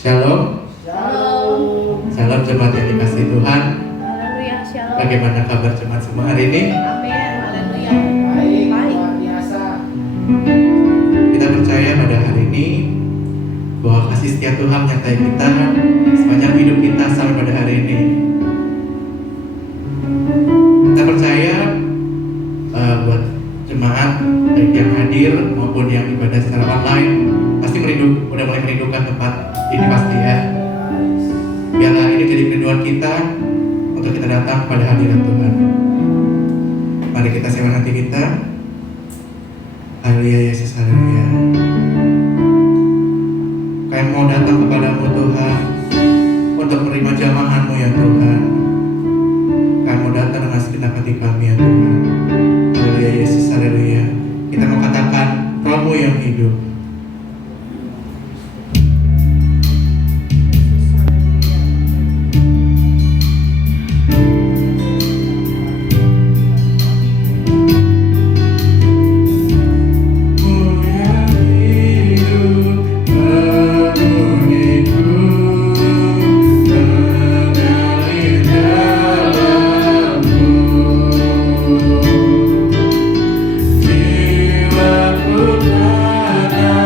Shalom. Shalom. Shalom jemaat yang dikasihi Tuhan. Haleluya, shalom. Bagaimana kabar jemaat semua hari ini? Amin, haleluya. Baik, Baik. luar biasa. Kita percaya pada hari ini bahwa kasih setia Tuhan menyertai kita sepanjang hidup kita sampai pada hari ini. Kita percaya buat jemaat baik yang hadir maupun yang ibadah secara online pasti udah mulai merindukan tempat ini pasti ya. Biarlah ini jadi kerinduan kita untuk kita datang pada hadirat Tuhan. Mari kita sewa hati kita. Haleluya Yesus, haleluya. Kami mau datang kepadamu Tuhan untuk menerima jamahan-Mu ya Tuhan. Kami mau datang dengan segenap hati kami ya Tuhan. Haleluya Yesus, haleluya. Kita mau katakan Roh-Mu yang hidup. Jiwaku tak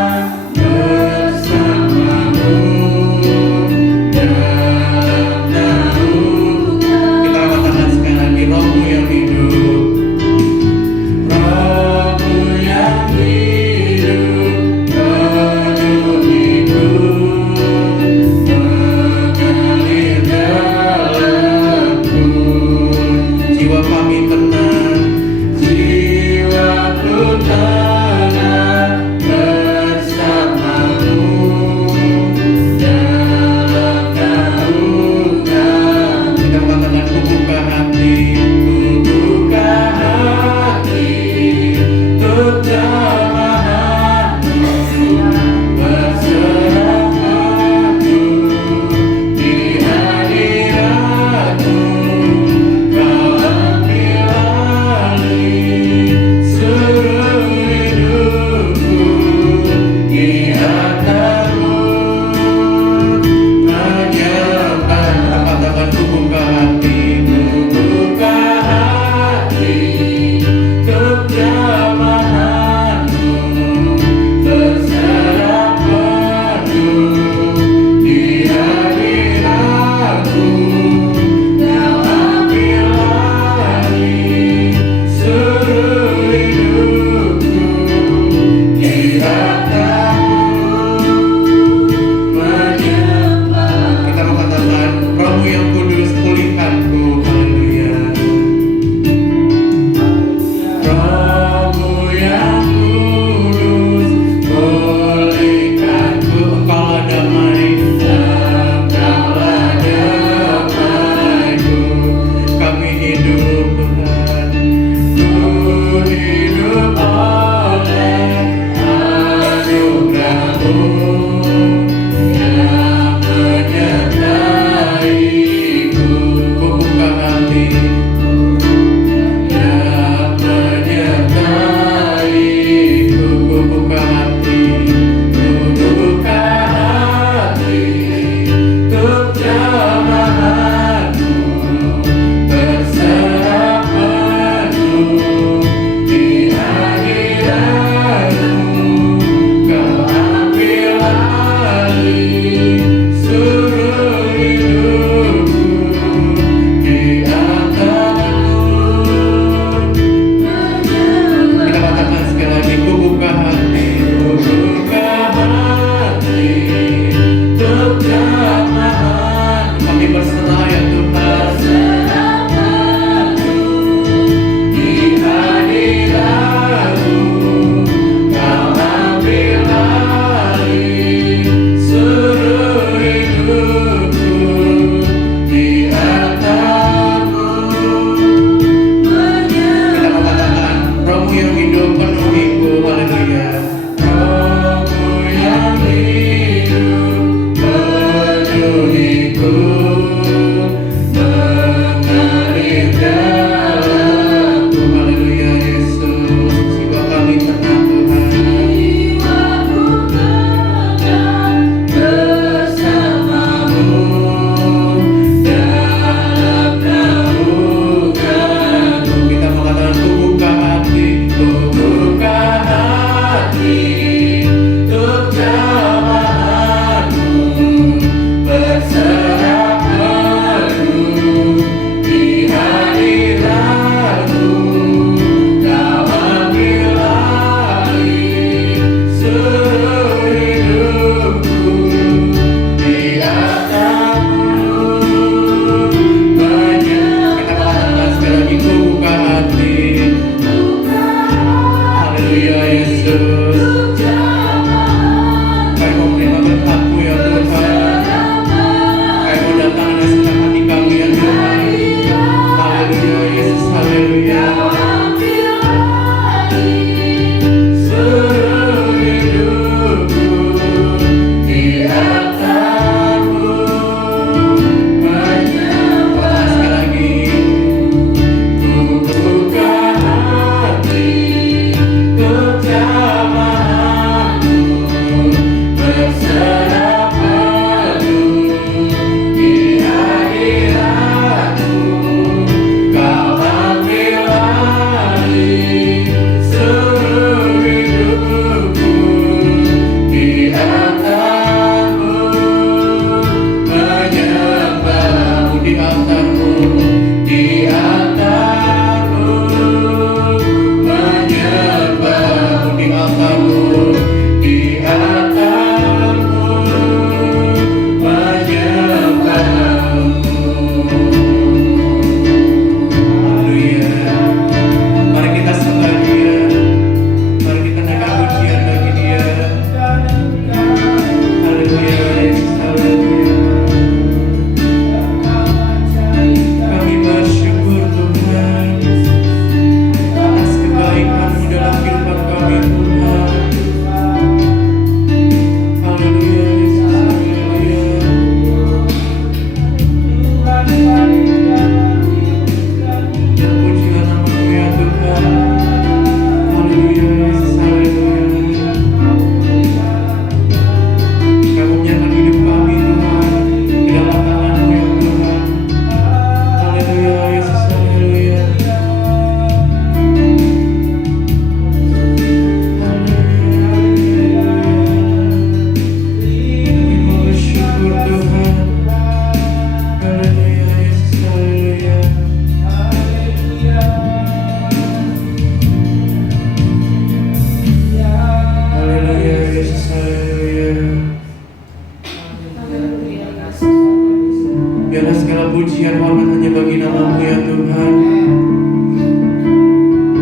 pujian hormat hanya bagi nama-Mu ya Tuhan.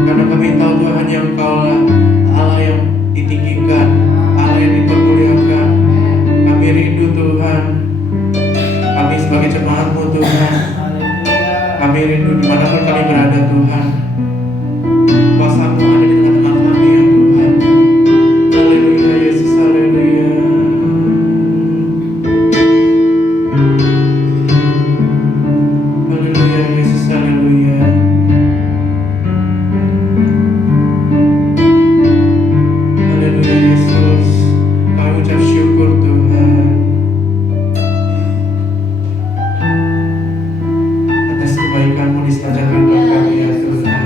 Karena kami tahu Tuhan yang Engkau lah Allah yang ditinggikan, Allah yang dipermuliakan. Kami rindu Tuhan. Kami sebagai jemaat-Mu Tuhan, kami rindu dimanapun kami berada Tuhan. Kuasa-Mu ada di tengah-tengah kami ya Tuhan. Haleluya Yesus, haleluya. Haleluya Yesus, haleluya. Haleluya Yesus, kami ucap syukur Tuhan atas kebaikan-Mu di sepanjang hidup kami ya Tuhan.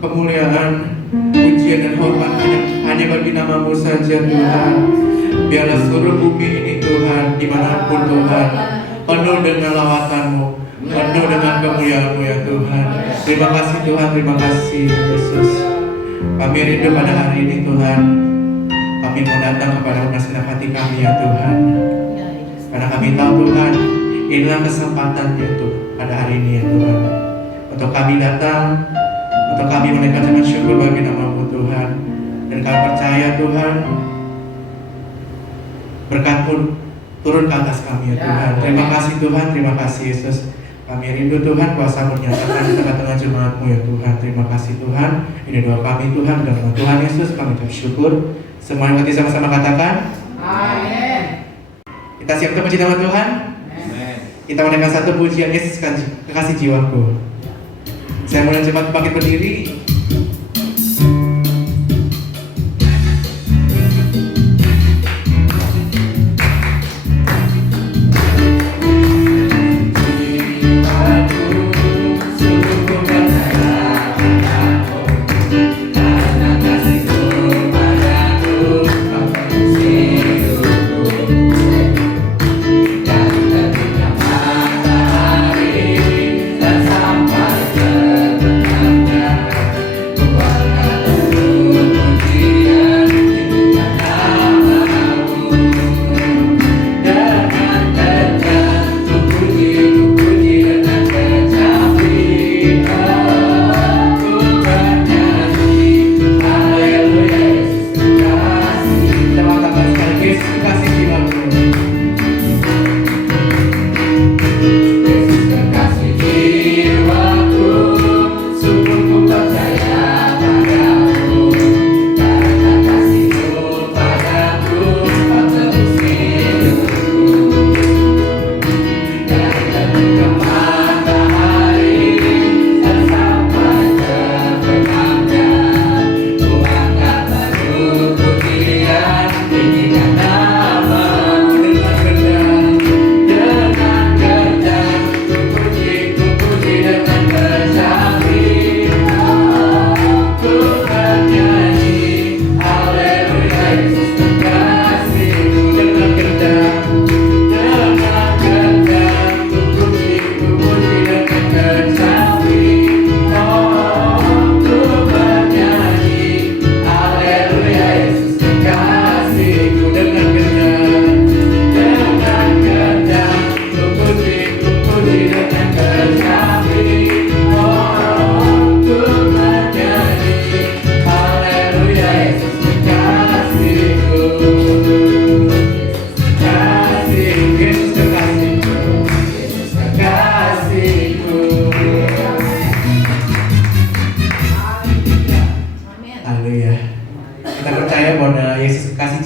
kemuliaan, pujian dan hormat hanya bagi nama-Mu saja Tuhan. Biarlah seluruh bumi ini Tuhan, dimanapun Tuhan, penuh dengan lawatan-Mu, penuh dengan kemuliaan-Mu ya Tuhan. Terima kasih Tuhan, terima kasih Yesus. Kami rindu pada hari ini Tuhan. Kami mau datang kepada segenap hati kami ya Tuhan. Karena kami tahu Tuhan, inilah kesempatannya Tuhan pada hari ini ya Tuhan. Untuk kami datang, untuk kami menaikkan dengan syukur bagi nama-Mu Tuhan. Dan kami percaya Tuhan, berkat-Mu turun ke atas kami ya Tuhan. Terima kasih Tuhan, terima kasih Yesus. Kami rindu Tuhan kuasa menyatakan di tengah-tengah jemaat-Mu ya Tuhan. Terima kasih Tuhan. Ini doa kami Tuhan, dan nama Tuhan Yesus kami ucap syukur. Semua yang sama-sama katakan amin. Kita siap untuk puji nama Tuhan. Amin. Kita menaikkan satu pujian, Yesus kekasih jiwaku. Saya mulai cepat bangkit berdiri.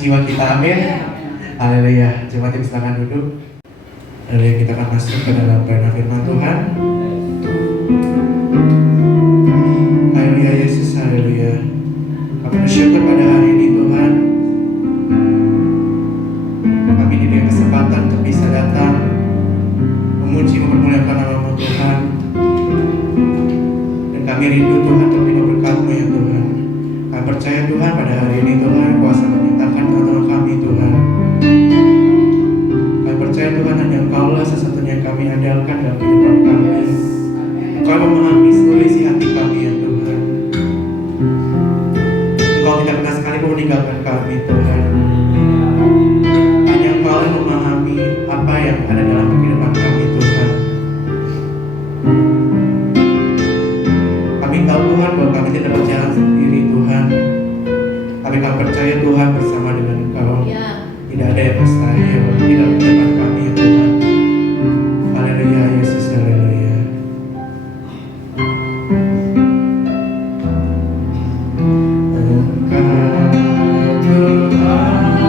Jiwa kita, amin. Haleluya. Jemaat silakan duduk. Haleluya, kita akan masuk ke dalam pelajaran firman Tuhan. Haleluya Yesus, haleluya. Kami bersyukur pada hari ini Tuhan. Kami diberi kesempatan untuk bisa datang memuji mempermuliakan nama-Mu Tuhan. Dan kami rindu Tuhan untuk terima berkat-Mu ya Tuhan. Kami percaya Tuhan pada hari ini Tuhan kuasa menyatakan tentang kami Tuhan. Kami percaya Tuhan hanya Engkau lah sesatunya yang kami andalkan dalam kehidupan kami. Engkau memahami seluruh isi hati kami ya Tuhan. Engkau tidak pernah sekalipun meninggalkan kami Tuhan. Hanya Engkau yang memahami apa yang ada dalam kehidupan kami Tuhan. Kami tahu Tuhan bahwa kami tidak berjalan sendiri Tuhan. Tapi kami percaya Tuhan bersama dengan Engkau. Tidak ada yang mustahil di dalam kehidupan kami ya Tuhan. Haleluya Yesus, haleluya. Engkau Tuhan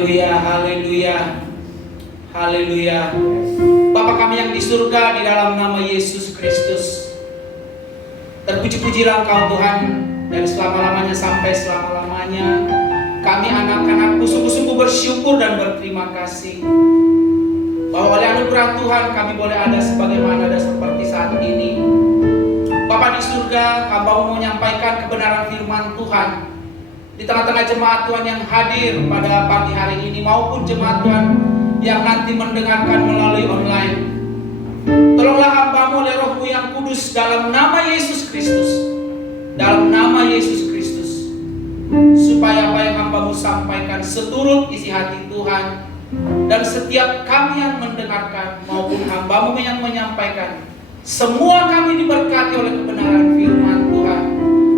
Haleluya, haleluya, haleluya. Bapa kami yang di surga, di dalam nama Yesus Kristus, terpuji-pujilah Engkau Tuhan, dari selama-lamanya sampai selama-lamanya. Kami anak-anakmu sungguh-sungguh bersyukur dan berterima kasih bahwa oleh anugerah Tuhan kami boleh ada sebagaimana ada seperti saat ini. Bapa di surga, hamba mau menyampaikan kebenaran firman Tuhan di tengah-tengah jemaat Tuhan yang hadir pada pagi hari ini maupun jemaat Tuhan yang nanti mendengarkan melalui online. Tolonglah hamba-Mu oleh Roh-Mu yang kudus dalam nama Yesus Kristus. Dalam nama Yesus Kristus, supaya apa yang hamba-Mu sampaikan seturut isi hati Tuhan, dan setiap kami yang mendengarkan maupun hamba-Mu yang menyampaikan, semua kami diberkati oleh kebenaran firman Tuhan.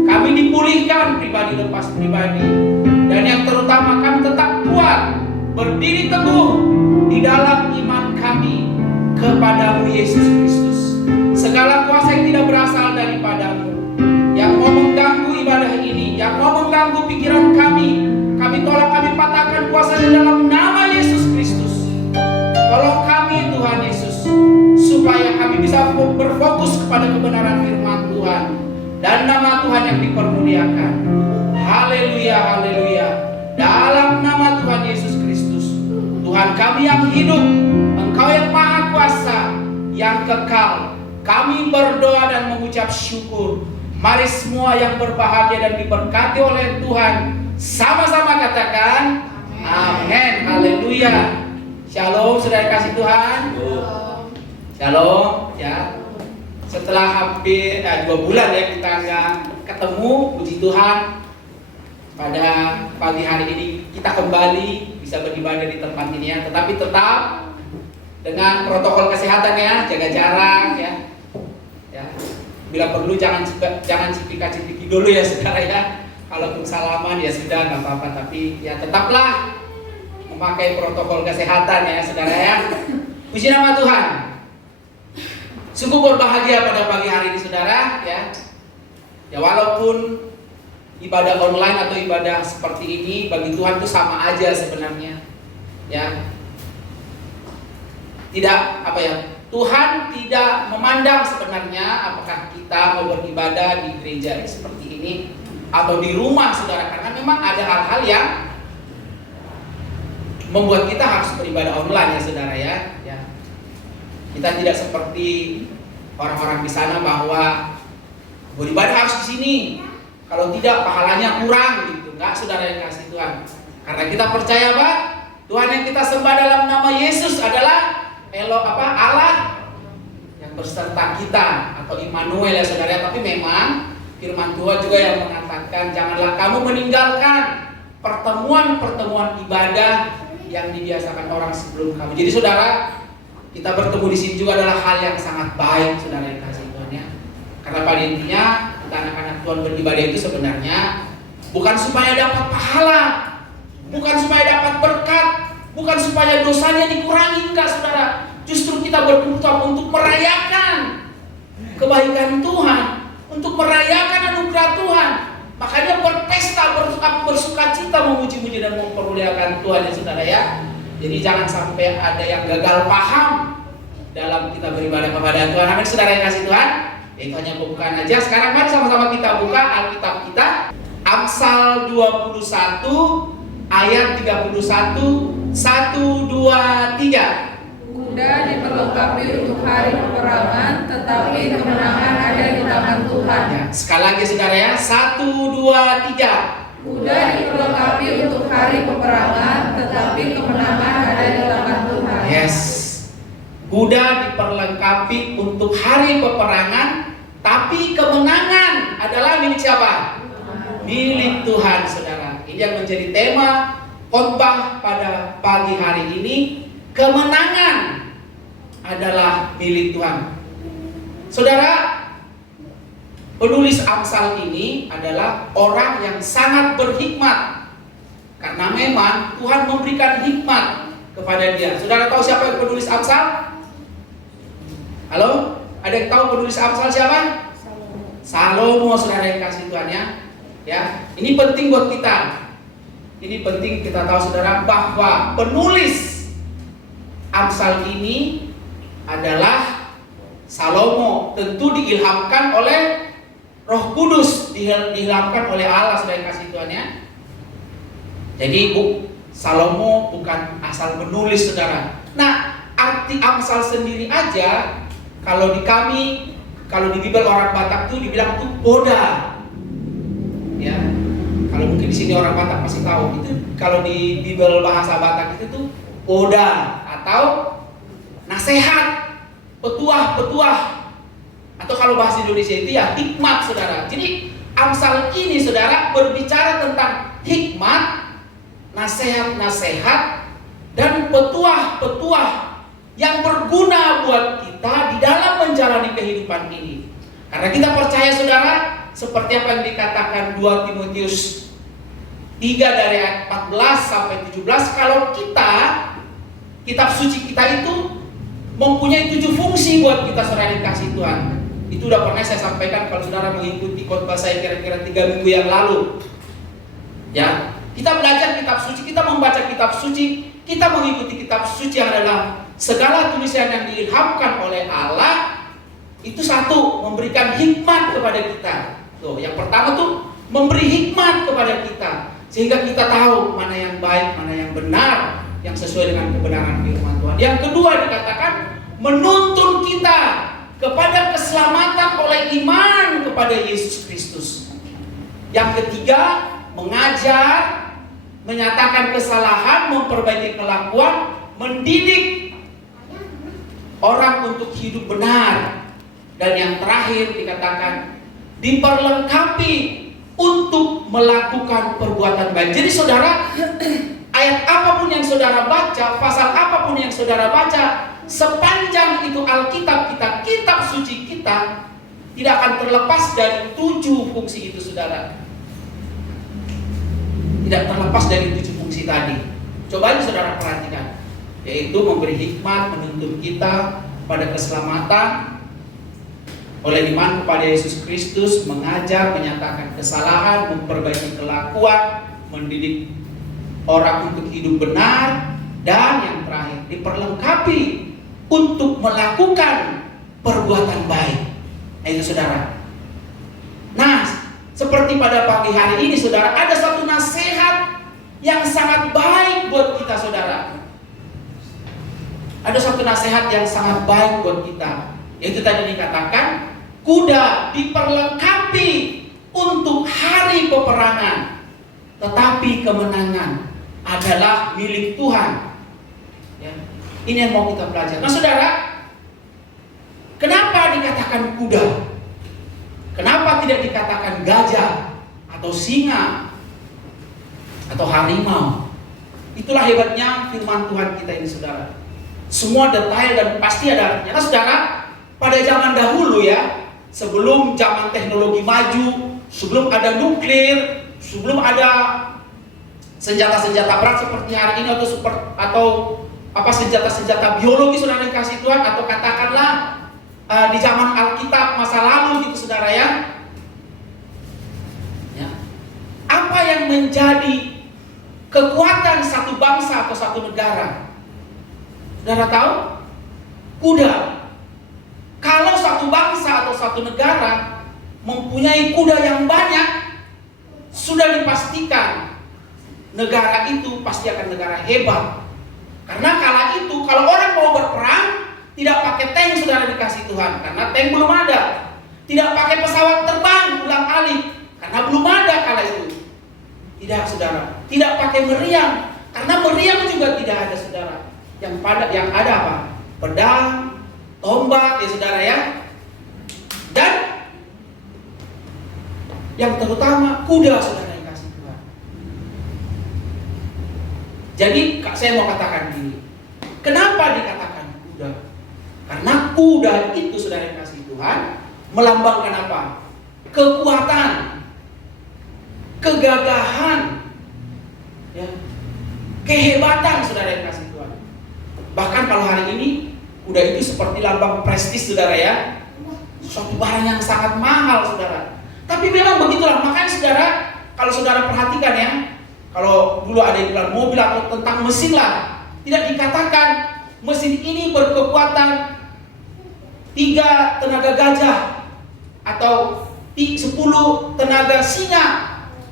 Kami dipulihkan pribadi lepas pribadi, dan yang terutama kami tetap kuat, berdiri teguh di dalam iman kami kepadamu Yesus Kristus. Segala kuasa yang tidak berasal daripadamu, yang mau mengganggu ibadah ini, yang mau mengganggu pikiran kami tolak, kami patahkan kuasanya dalam nama Yesus Kristus. Tolong kami Tuhan Yesus, supaya kami bisa berfokus kepada kebenaran firman Tuhan dan nama Tuhan yang dipermuliakan. Haleluya, haleluya. Dalam nama Tuhan Yesus Kristus, Tuhan kami yang hidup, Engkau yang maha kuasa, yang kekal, kami berdoa dan mengucap syukur. Mari semua yang berbahagia dan diberkati oleh Tuhan sama-sama katakan amin. Haleluya. Shalom saudara kasih Tuhan. Shalom ya. Setelah hampir 2 bulan ya kita nggak ketemu, puji Tuhan, pada pagi hari ini kita kembali bisa beribadah di tempat ini ya. Tetapi tetap dengan protokol kesehatan ya, jaga jarak ya. Bila perlu jangan cipika-cipiki dulu ya saudara ya. Kalaupun salaman ya sudah nggak apa-apa, tapi ya tetaplah memakai protokol kesehatan ya saudara ya. Puji nama Tuhan. Sungguh berbahagia pada pagi hari ini saudara ya. Ya walaupun ibadah online atau ibadah seperti ini bagi Tuhan itu sama aja sebenarnya. Ya. Tidak apa ya? Tuhan tidak memandang sebenarnya apakah kita mau beribadah di gereja seperti ini atau di rumah saudara, karena memang ada hal-hal yang membuat kita harus beribadah online ya saudara ya. Kita tidak seperti orang-orang di sana bahwa beribadah harus di sini, kalau tidak pahalanya kurang gitu. Enggak saudara yang kasih Tuhan. Karena kita percaya Pak, Tuhan yang kita sembah dalam nama Yesus adalah Allah yang berserta kita atau Immanuel ya saudara. Tapi memang firman Tuhan juga yang mengatakan janganlah kamu meninggalkan pertemuan-pertemuan ibadah yang dibiasakan orang sebelum kamu. Jadi saudara, kita bertemu di sini juga adalah hal yang sangat baik saudara yang kasih Tuhan ya. Karena pada intinya kita anak-anak Tuhan beribadah itu sebenarnya bukan supaya dapat pahala, bukan supaya dapat berkat, bukan supaya dosanya dikurangi, enggak saudara. Justru kita berkumpul untuk merayakan kebaikan Tuhan, untuk merayakan anugerah Tuhan. Makanya berpesta, bersukacita, memuji-muji dan mempermuliakan Tuhan ya saudara ya. Jadi jangan sampai ada yang gagal paham dalam kita beribadah kepada Tuhan. Amin saudara yang kasih Tuhan. Itu hanya pembukaan aja. Sekarang mari sama-sama kita buka Alkitab kita, Amsal 21 ayat 31, 1, 2, 3. Kuda diperlengkapi untuk hari peperangan, tetapi kemenangan ada di tangan Tuhan. Ya, sekali lagi saudara ya, 1, 2, 3. Kuda diperlengkapi untuk hari peperangan, tetapi kemenangan ada di tangan Tuhan. Yes. Kuda diperlengkapi untuk hari peperangan, tapi kemenangan adalah milik siapa? Milik Tuhan saudara. Ini yang menjadi tema khotbah pada pagi hari ini. Kemenangan adalah milik Tuhan. Saudara, penulis Amsal ini adalah orang yang sangat berhikmat, karena memang Tuhan memberikan hikmat kepada dia. Saudara tahu siapa yang penulis Amsal? Halo? Ada yang tahu penulis Amsal siapa? Salomo, saudara yang kasih Tuhan ya. Ya, ini penting buat kita. ini penting kita tahu saudara, bahwa penulis Amsal ini adalah Salomo, tentu diilhamkan oleh Roh Kudus, diilhamkan oleh Allah, saudara yang kasih Tuhan ya. Jadi Salomo bukan asal menulis saudara. Nah, arti Amsal sendiri aja kalau di kami, kalau di Bible orang Batak tuh dibilang tuh Oda. Ya. Kalau mungkin di sini orang Batak pasti tahu itu, kalau di Bible bahasa Batak itu tuh Oda atau nasihat, petuah, atau kalau bahasa Indonesia itu ya hikmat saudara. Jadi Amsal ini saudara berbicara tentang hikmat, nasihat-nasihat, dan petuah-petuah yang berguna buat kita di dalam menjalani kehidupan ini. Karena kita percaya saudara, seperti apa yang dikatakan 2 Timotius 3 dari ayat 14 sampai 17, kalau kitab suci kita itu mempunyai 7 fungsi buat kita saudara yang kasih Tuhan. Itu udah pernah saya sampaikan kalau saudara mengikuti khotbah saya kira-kira 3 minggu yang lalu. Ya, kita belajar kitab suci, kita membaca kitab suci, kita mengikuti kitab suci yang adalah segala tulisan yang diilhamkan oleh Allah. Itu satu, memberikan hikmat kepada kita. Tuh, yang pertama tuh memberi hikmat kepada kita sehingga kita tahu mana yang baik, mana yang benar, yang sesuai dengan kebenaran firman Tuhan. Yang kedua dikatakan menuntun kita kepada keselamatan oleh iman kepada Yesus Kristus. Yang ketiga, mengajar, menyatakan kesalahan, memperbaiki kelakuan, mendidik orang untuk hidup benar. Dan yang terakhir dikatakan diperlengkapi untuk melakukan perbuatan baik. Jadi saudara, ayat apapun yang saudara baca, pasal apapun yang saudara baca, sepanjang itu Alkitab kita, kitab suci kita, tidak akan terlepas dari 7 fungsi itu saudara. Tidak terlepas dari 7 fungsi tadi. Coba aja saudara perhatikan, yaitu memberi hikmat, menuntun kita pada keselamatan oleh iman kepada Yesus Kristus, mengajar, menyatakan kesalahan, memperbaiki kelakuan, mendidik orang untuk hidup benar, dan yang terakhir diperlengkapi untuk melakukan perbuatan baik. Nah, itu saudara. Nah, seperti pada pagi hari ini saudara, ada satu nasihat yang sangat baik buat kita saudara. Ada satu nasihat yang sangat baik buat kita, yaitu tadi dikatakan kuda diperlengkapi untuk hari peperangan, tetapi kemenangan adalah milik Tuhan. Ya. Ini yang mau kita pelajari. Nah saudara, kenapa dikatakan kuda? Kenapa tidak dikatakan gajah atau singa atau harimau? Itulah hebatnya firman Tuhan kita ini saudara. Semua detail dan pasti ada artinya. Nah saudara, pada zaman dahulu ya, sebelum zaman teknologi maju, sebelum ada nuklir, sebelum ada senjata-senjata berat seperti hari ini atau senjata-senjata biologi saudara yang kasih Tuhan, atau katakanlah di zaman Alkitab masa lalu gitu saudara ya. Apa yang menjadi kekuatan satu bangsa atau satu negara? Saudara tahu? Kuda. Kalau satu bangsa atau satu negara mempunyai kuda yang banyak, sudah dipastikan negara itu pasti akan negara hebat. Karena kala itu kalau orang mau berperang tidak pakai tank saudara dikasih Tuhan, karena tank belum ada. Tidak pakai pesawat terbang ulang-alik, karena belum ada kala itu. Tidak saudara. Tidak pakai meriam, karena meriam juga tidak ada saudara. Yang ada apa? Pedang, tombak ya saudara ya. Dan yang terutama kuda saudara yang kasih Tuhan. Jadi saya mau katakan gini, kenapa dikatakan kuda? Karena kuda itu saudara yang kasih Tuhan melambangkan apa? Kekuatan, kegagahan, ya, kehebatan saudara yang kasih Tuhan. Bahkan kalau hari ini kuda itu seperti lambang prestis saudara ya, suatu barang yang sangat mahal saudara. Tapi memang begitulah, makanya saudara, kalau saudara perhatikan ya, Kalau dulu ada yang bilang mobil atau tentang mesin lah, tidak dikatakan mesin ini berkekuatan 3 tenaga gajah atau 10 tenaga singa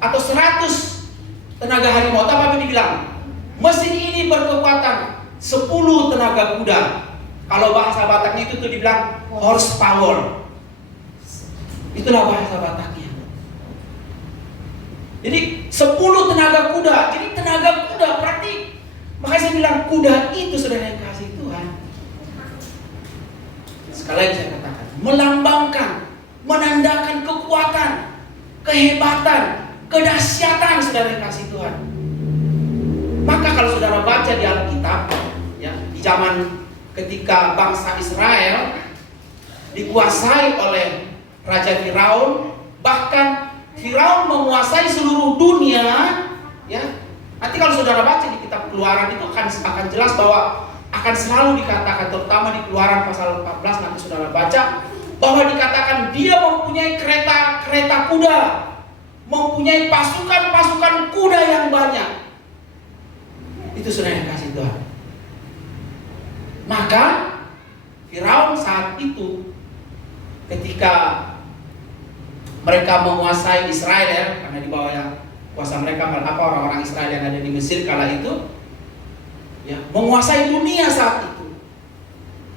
atau 100 tenaga harimau. Tapi dibilang mesin ini berkekuatan 10 tenaga kuda. Kalau bahasa Bataknya itu tuh dibilang horsepower. Itulah bahasa Bataknya. Jadi 10 tenaga kuda. Jadi tenaga kuda berarti, makanya saya bilang kuda itu saudara yang kasih Tuhan. Sekali lagi saya katakan, melambangkan, menandakan kekuatan, kehebatan, kedahsyatan saudara yang kasih Tuhan. Maka kalau saudara baca di Alkitab, ya, di zaman ketika bangsa Israel dikuasai oleh Raja Firaun, bahkan Firaun menguasai seluruh dunia, ya. Nanti kalau saudara baca di kitab Keluaran itu akan jelas bahwa akan selalu dikatakan, terutama di Keluaran pasal 14 nanti saudara baca, bahwa dikatakan dia mempunyai kereta kuda, mempunyai pasukan kuda yang banyak. Itu sudah yang kasih Tuhan. Maka Firaun saat itu ketika mereka menguasai Israel, ya, karena di bawah yang kuasa mereka orang-orang Israel yang ada di Mesir kala itu, ya, menguasai dunia saat itu.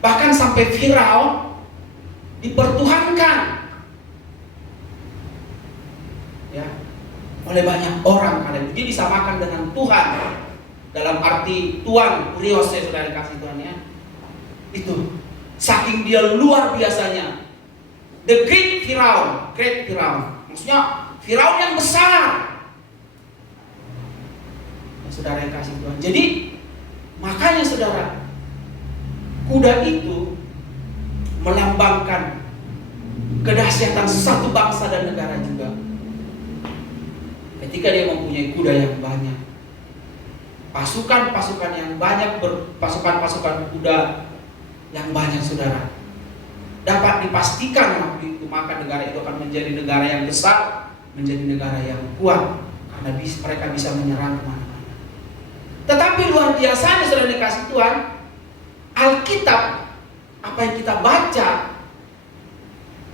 Bahkan sampai Firaun dipertuhankan, ya, oleh banyak orang kala itu. Dia disamakan dengan Tuhan dalam arti Tuhan, Kurios, saya sudah dikasih Tuhan, ya. Itu saking dia luar biasanya. The great Firaun, maksudnya Firaun yang besar, ya, saudara yang kasih Tuhan. Jadi makanya saudara, kuda itu melambangkan kedahsyatan satu bangsa dan negara juga. Ketika dia mempunyai kuda yang banyak, pasukan yang banyak, pasukan kuda yang banyak, saudara, dapat dipastikan waktu itu maka negara itu akan menjadi negara yang besar, menjadi negara yang kuat, karena mereka bisa menyerang kemana-mana. Tetapi luar biasanya saudara dikasih Tuhan, Alkitab, apa yang kita baca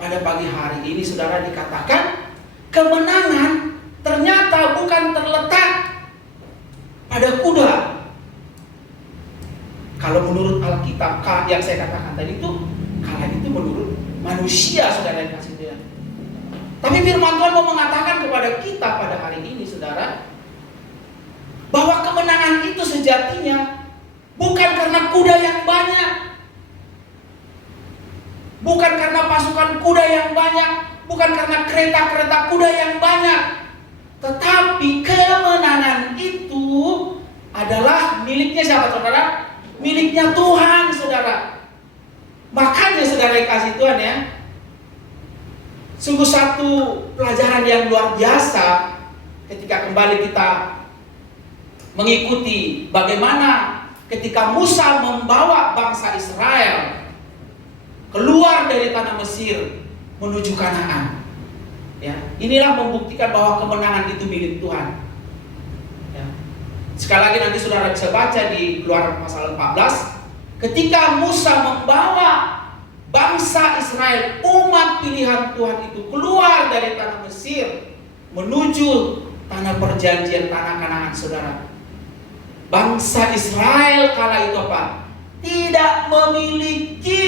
pada pagi hari ini, saudara, dikatakan kemenangan ternyata bukan terletak pada kuda. Kalau menurut Alkitab yang saya katakan tadi itu, kala itu menurut manusia, saudara yang kasih Tuhan. Tapi firman Tuhan mau mengatakan kepada kita pada hari ini, saudara, bahwa kemenangan itu sejatinya bukan karena kuda yang banyak, bukan karena pasukan kuda yang banyak, bukan karena kereta-kereta kuda yang banyak, tetapi kemenangan itu adalah miliknya siapa, saudara? Miliknya Tuhan, saudara. Makanya saudara yang kasih Tuhan, ya, sungguh satu pelajaran yang luar biasa ketika kembali kita mengikuti bagaimana ketika Musa membawa bangsa Israel keluar dari tanah Mesir menuju Kanaan. Ya, inilah membuktikan bahwa kemenangan itu milik Tuhan. Ya. Sekali lagi nanti saudara bisa baca di Keluaran pasal 14. Ketika Musa membawa bangsa Israel, umat pilihan Tuhan itu keluar dari tanah Mesir menuju tanah perjanjian, tanah Kanaan, saudara. Bangsa Israel kala itu apa? Tidak memiliki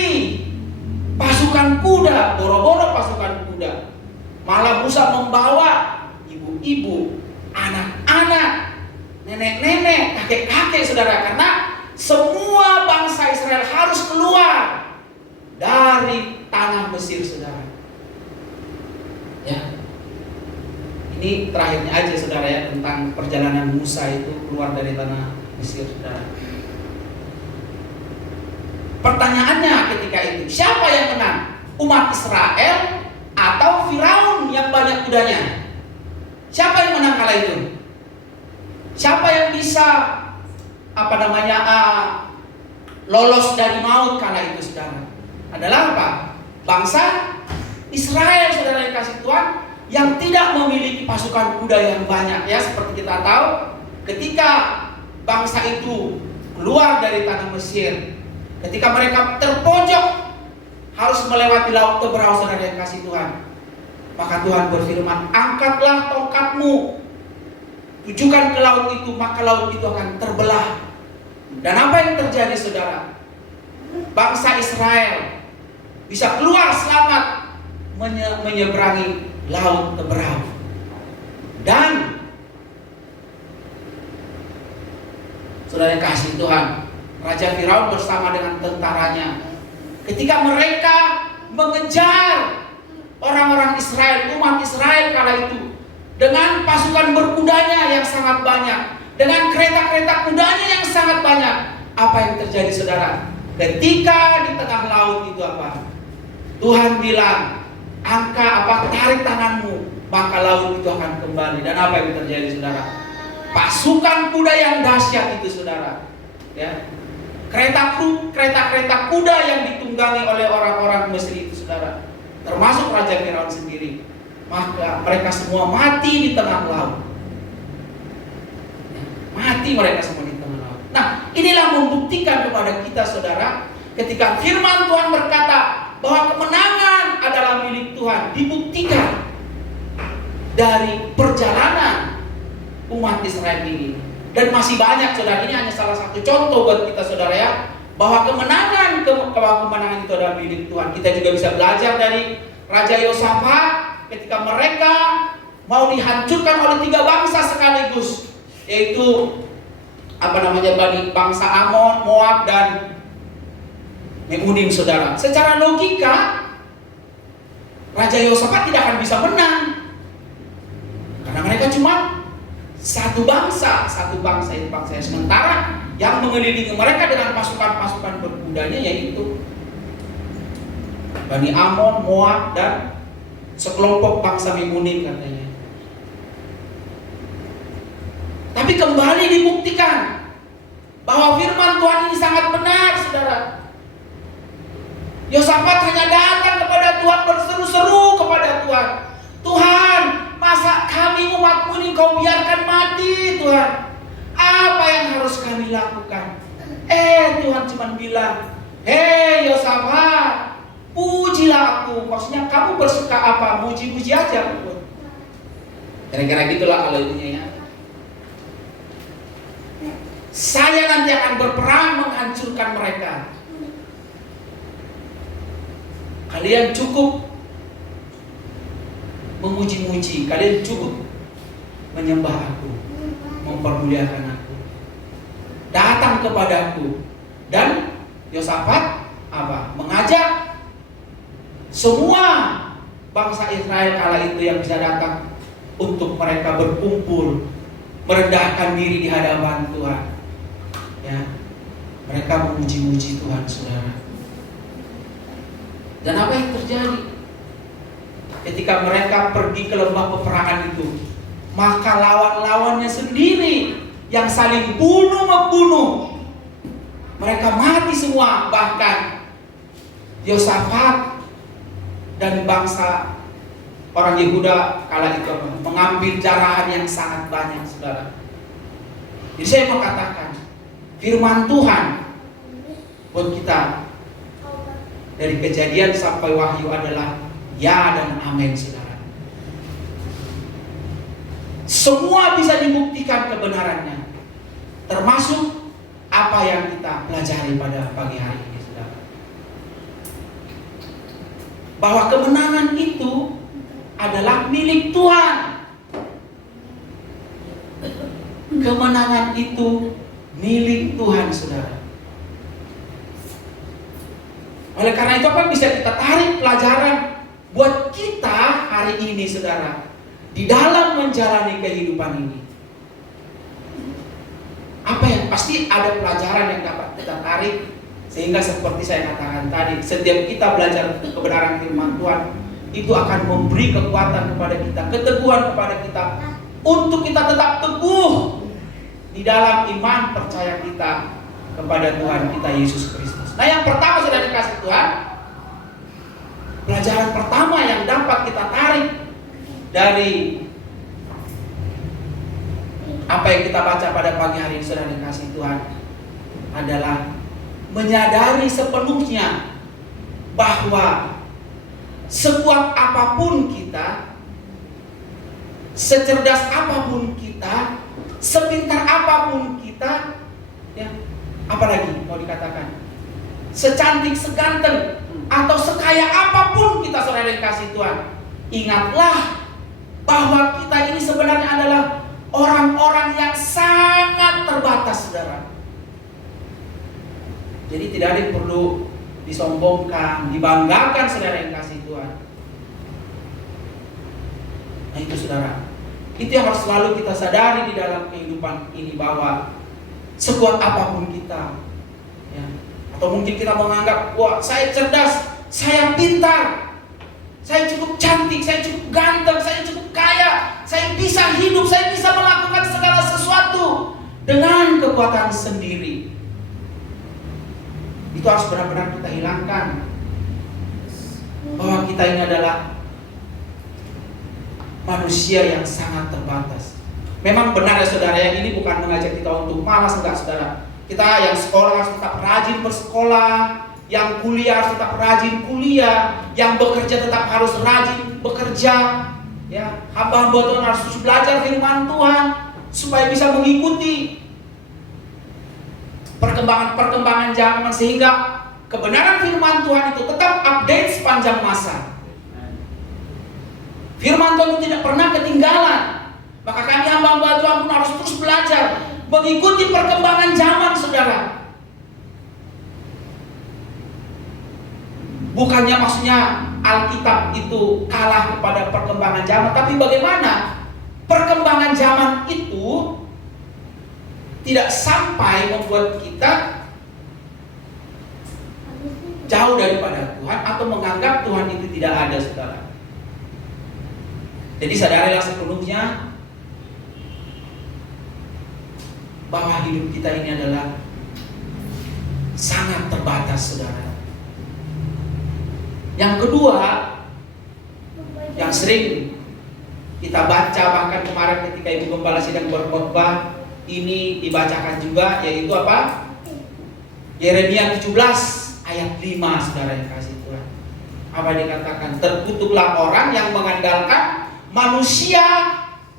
pasukan kuda, boro-boro pasukan kuda. Malah Musa membawa ibu-ibu, anak-anak, nenek-nenek, kakek-kakek, saudara, karena semua bangsa Israel harus keluar dari tanah Mesir, saudara. Ya, ini terakhirnya aja, saudara, ya, tentang perjalanan Musa itu keluar dari tanah Mesir, saudara. Pertanyaannya ketika itu, siapa yang menang? Umat Israel atau Firaun yang banyak kudanya? Siapa yang menang kala itu? Siapa yang bisa lolos dari maut kala itu, saudara? Adalah apa? Bangsa Israel, saudara yang kasih Tuhan, yang tidak memiliki pasukan kuda yang banyak, ya, seperti kita tahu ketika bangsa itu keluar dari tanah Mesir, ketika mereka terpojok harus melewati laut Teberau, saudara yang kasih Tuhan, maka Tuhan berfirman, angkatlah tongkatmu, tujukan ke laut itu, maka laut itu akan terbelah. Dan apa yang terjadi, saudara? Bangsa Israel bisa keluar selamat menyeberangi laut Teberau. Dan saudara yang kasih Tuhan, Raja Firaun bersama dengan tentaranya, ketika mereka mengejar orang-orang Israel, umat Israel kala itu, dengan pasukan berkudanya yang sangat banyak, dengan kereta-kereta kudanya yang sangat banyak, apa yang terjadi, saudara? Ketika di tengah laut itu apa? Tuhan bilang, tarik tanganmu, maka laut itu akan kembali. Dan apa yang terjadi, saudara? Pasukan kuda yang dahsyat itu, saudara, ya, kereta kuda yang ditunggangi oleh orang-orang Mesir itu, saudara, termasuk Raja Firaun sendiri, maka mereka semua mati di tengah laut. Mati mereka semua di tengah laut. Nah, inilah membuktikan kepada kita, saudara, ketika firman Tuhan berkata bahwa kemenangan adalah milik Tuhan, dibuktikan dari perjalanan umat Israel ini. Dan masih banyak, saudara. Ini hanya salah satu contoh buat kita, saudara, ya, bahwa kemenangan itu adalah milik Tuhan. Kita juga bisa belajar dari Raja Yosafat ketika mereka mau dihancurkan oleh 3 bangsa sekaligus, yaitu bangsa Amon, Moab, dan Memunim, saudara. Secara logika Raja Yosafat tidak akan bisa menang, karena mereka cuma satu bangsa itu bangsa. Sementara yang mengelilingi mereka dengan pasukan-pasukan berkudanya yaitu Bani Amon, Moab, dan sekelompok bangsa Memunim katanya. Tapi kembali dibuktikan bahwa firman Tuhan ini sangat benar, saudara. Yosafat hanya datang kepada Tuhan, berseru-seru kepada Tuhan, Tuhan, masa kami umatmu ini kau biarkan mati, Tuhan? Apa yang harus kami lakukan? Tuhan cuma bilang, hei Yosafat, pujilah aku. Maksudnya kamu bersuka apa? Muji-muji aja. Kira-kira gitulah kalau intinya, ya. Saya nanti akan berperang menghancurkan mereka. Kalian cukup memuji-muji, kalian cukup menyembah aku, mempermuliakan aku, datang kepadaku. Dan Yosafat mengajak semua bangsa Israel kala itu yang bisa datang untuk mereka berkumpul, merendahkan diri di hadapan Tuhan, ya. Mereka memuji-muji Tuhan, saudara. Dan apa yang terjadi? Ketika mereka pergi ke lembah peperangan itu, maka lawan-lawannya sendiri yang saling bunuh-membunuh, mereka mati semua. Bahkan Yosafat dan bangsa orang Yehuda kala itu mengambil jarahan yang sangat banyak, saudara. Jadi saya mau katakan, firman Tuhan buat kita dari Kejadian sampai Wahyu adalah ya dan amin, saudara. Semua bisa dibuktikan kebenarannya, termasuk apa yang kita pelajari pada pagi hari ini, saudara. Bahwa kemenangan itu adalah milik Tuhan. Kemenangan itu milik Tuhan, saudara. Oleh karena itu apa bisa kita tarik pelajaran buat kita hari ini, saudara, di dalam menjalani kehidupan ini? Apa yang pasti ada pelajaran yang dapat kita tarik, sehingga seperti saya katakan tadi, setiap kita belajar kebenaran firman Tuhan, itu akan memberi kekuatan kepada kita, keteguhan kepada kita, untuk kita tetap teguh di dalam iman percaya kita kepada Tuhan kita Yesus Kristus. Nah, yang pertama, sudah dikasih Tuhan, pelajaran pertama yang dapat kita tarik dari Apa yang kita baca pada pagi hari ini, saudara yang kasih Tuhan, adalah menyadari sepenuhnya bahwa sekuat apapun kita, secerdas apapun kita, sepintar apapun kita, ya, apalagi mau dikatakan, secantik, seganteng, atau sekaya apapun kita, saudara yang kasih Tuhan, ingatlah bahwa kita ini sebenarnya adalah orang-orang yang sangat terbatas, saudara. Jadi tidak ada yang perlu disombongkan, dibanggakan, saudara yang kasih Tuhan. Nah itu, saudara, itu yang harus selalu kita sadari di dalam kehidupan ini, bahwa sekuat apapun kita, ya, atau mungkin kita menganggap, wah saya cerdas, saya pintar, saya cukup cantik, saya cukup ganteng, saya cukup kaya, saya bisa hidup, saya bisa melakukan segala sesuatu dengan kekuatan sendiri. Itu harus benar-benar kita hilangkan, bahwa kita ini adalah manusia yang sangat terbatas. Memang benar ya saudara, yang ini bukan mengajak kita untuk malas, enggak saudara. Kita yang sekolah harus tetap rajin bersekolah, yang kuliah harus tetap rajin kuliah, yang bekerja tetap harus rajin bekerja. Ya, hamba-hamba Tuhan harus terus belajar firman Tuhan supaya bisa mengikuti perkembangan zaman, sehingga kebenaran firman Tuhan itu tetap update sepanjang masa. Firman Tuhan itu tidak pernah ketinggalan. Maka kami hamba-hamba Tuhan pun harus terus belajar mengikuti perkembangan zaman, saudara. Bukannya maksudnya Alkitab itu kalah kepada perkembangan zaman, tapi bagaimana perkembangan zaman itu tidak sampai membuat kita jauh daripada Tuhan atau menganggap Tuhan itu tidak ada, saudara. Jadi sadarilah sepenuhnya bahwa hidup kita ini adalah sangat terbatas, saudara. Yang kedua, yang sering kita baca, bahkan kemarin ketika Ibu Gembala sedang berkhotbah, ini dibacakan juga, yaitu apa? Yeremia 17 ayat 5, saudara yang kasih Tuhan. Apa dikatakan? Terkutuklah orang yang mengandalkan manusia,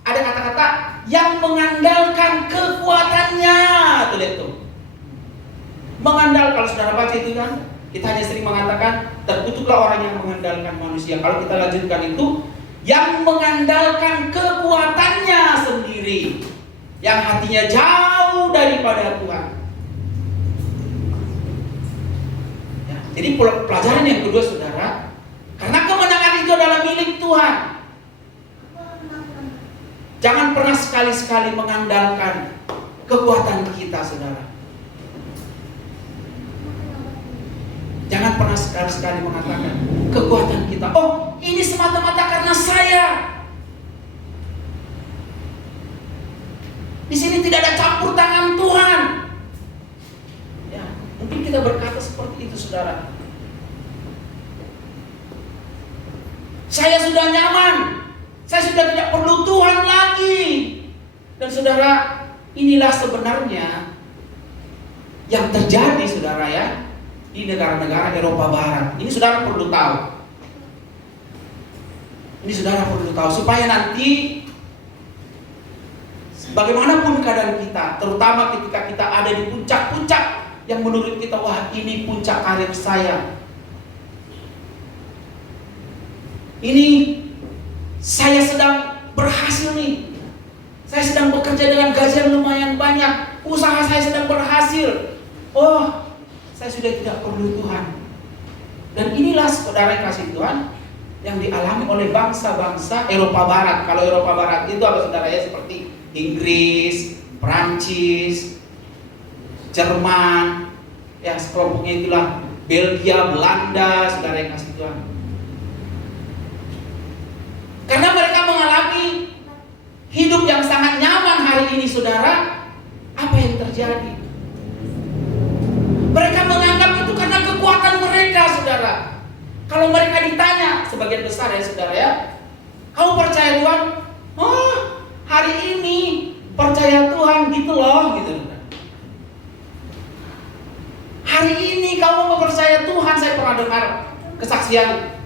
ada kata-kata yang mengandalkan kekuatannya. Tuh lihat tuh. Mengandalkan, kalau saudara baca itu kan, kita hanya sering mengatakan terkutuklah orang yang mengandalkan manusia. Kalau kita lanjutkan itu, yang mengandalkan kekuatannya sendiri, yang hatinya jauh daripada Tuhan. Ya, jadi pelajaran yang kedua, saudara, karena kemenangan itu adalah milik Tuhan. Jangan pernah sekali-sekali mengandalkan kekuatan kita, saudara. Jangan pernah sekali-sekali mengatakan kekuatan kita, oh ini semata-mata karena saya. Di sini tidak ada campur tangan Tuhan. Ya, mungkin kita berkata seperti itu, saudara. Saya sudah nyaman, saya sudah tidak perlu Tuhan lagi. Dan saudara, inilah sebenarnya yang terjadi, saudara, ya, di negara-negara Eropa Barat. Ini saudara perlu tahu. Ini saudara perlu tahu supaya nanti bagaimanapun keadaan kita, terutama ketika kita ada di puncak-puncak yang menurut kita, wah ini puncak karir saya, ini saya sedang berhasil nih, saya sedang bekerja dengan gaji yang lumayan banyak, usaha saya sedang berhasil, oh saya sudah tidak perlu Tuhan. Dan inilah, saudara yang kasih Tuhan, yang dialami oleh bangsa-bangsa Eropa Barat. Kalau Eropa Barat itu apa, saudara, ya, seperti Inggris, Prancis, Jerman, ya sekelompoknya itulah, Belgia, Belanda, saudara yang kasih Tuhan. Karena mereka mengalami hidup yang sangat nyaman hari ini, saudara. Apa yang terjadi? Mereka menganggap itu karena kekuatan mereka, saudara. Kalau mereka ditanya, sebagian besar ya, saudara, ya, kamu percaya Tuhan? Oh, hari ini percaya Tuhan gitu loh, gitu. Hari ini kamu mau percaya Tuhan. Saya pernah dengar kesaksian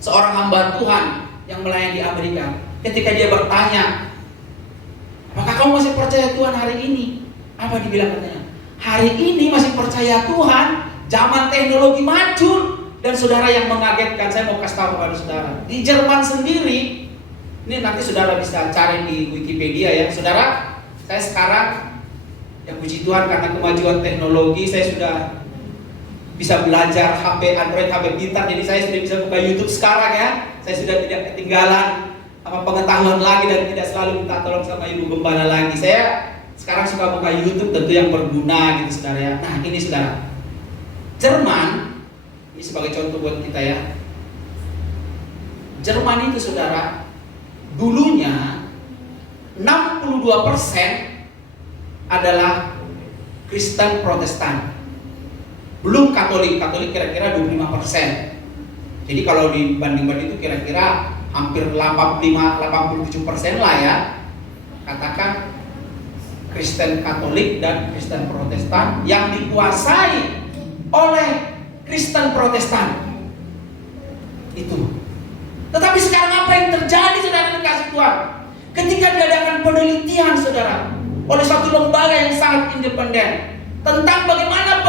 seorang hamba Tuhan yang melayani di Amerika. Ketika dia bertanya, apakah kamu masih percaya Tuhan hari ini? Apa dibilang katanya? Hari ini masih percaya Tuhan. Zaman teknologi maju. Dan saudara yang mengagetkan, saya mau kasih tahu kepada saudara, di Jerman sendiri, ini nanti saudara bisa cari di Wikipedia ya. Saudara, saya sekarang, ya puji Tuhan karena kemajuan teknologi, saya sudah bisa belajar HP Android, HP pintar. Jadi saya sudah bisa buka YouTube sekarang ya. Saya sudah tidak ketinggalan pengetahuan lagi dan tidak selalu minta tolong sama ibu gembala lagi. Saya sekarang suka buka YouTube, tentu yang berguna gitu saudara ya. Nah ini saudara, Jerman, ini sebagai contoh buat kita ya. Jerman itu saudara, dulunya 62% adalah Kristen Protestan. Belum Katolik, Katolik kira-kira 25%. Jadi kalau dibanding-banding itu kira-kira hampir 87% lah ya. Katakan Kristen Katolik dan Kristen Protestan yang dikuasai oleh Kristen Protestan. Itu. Tetapi sekarang apa yang terjadi saudara dikasih Tuhan? Ketika diadakan penelitian saudara oleh satu lembaga yang sangat independen tentang bagaimana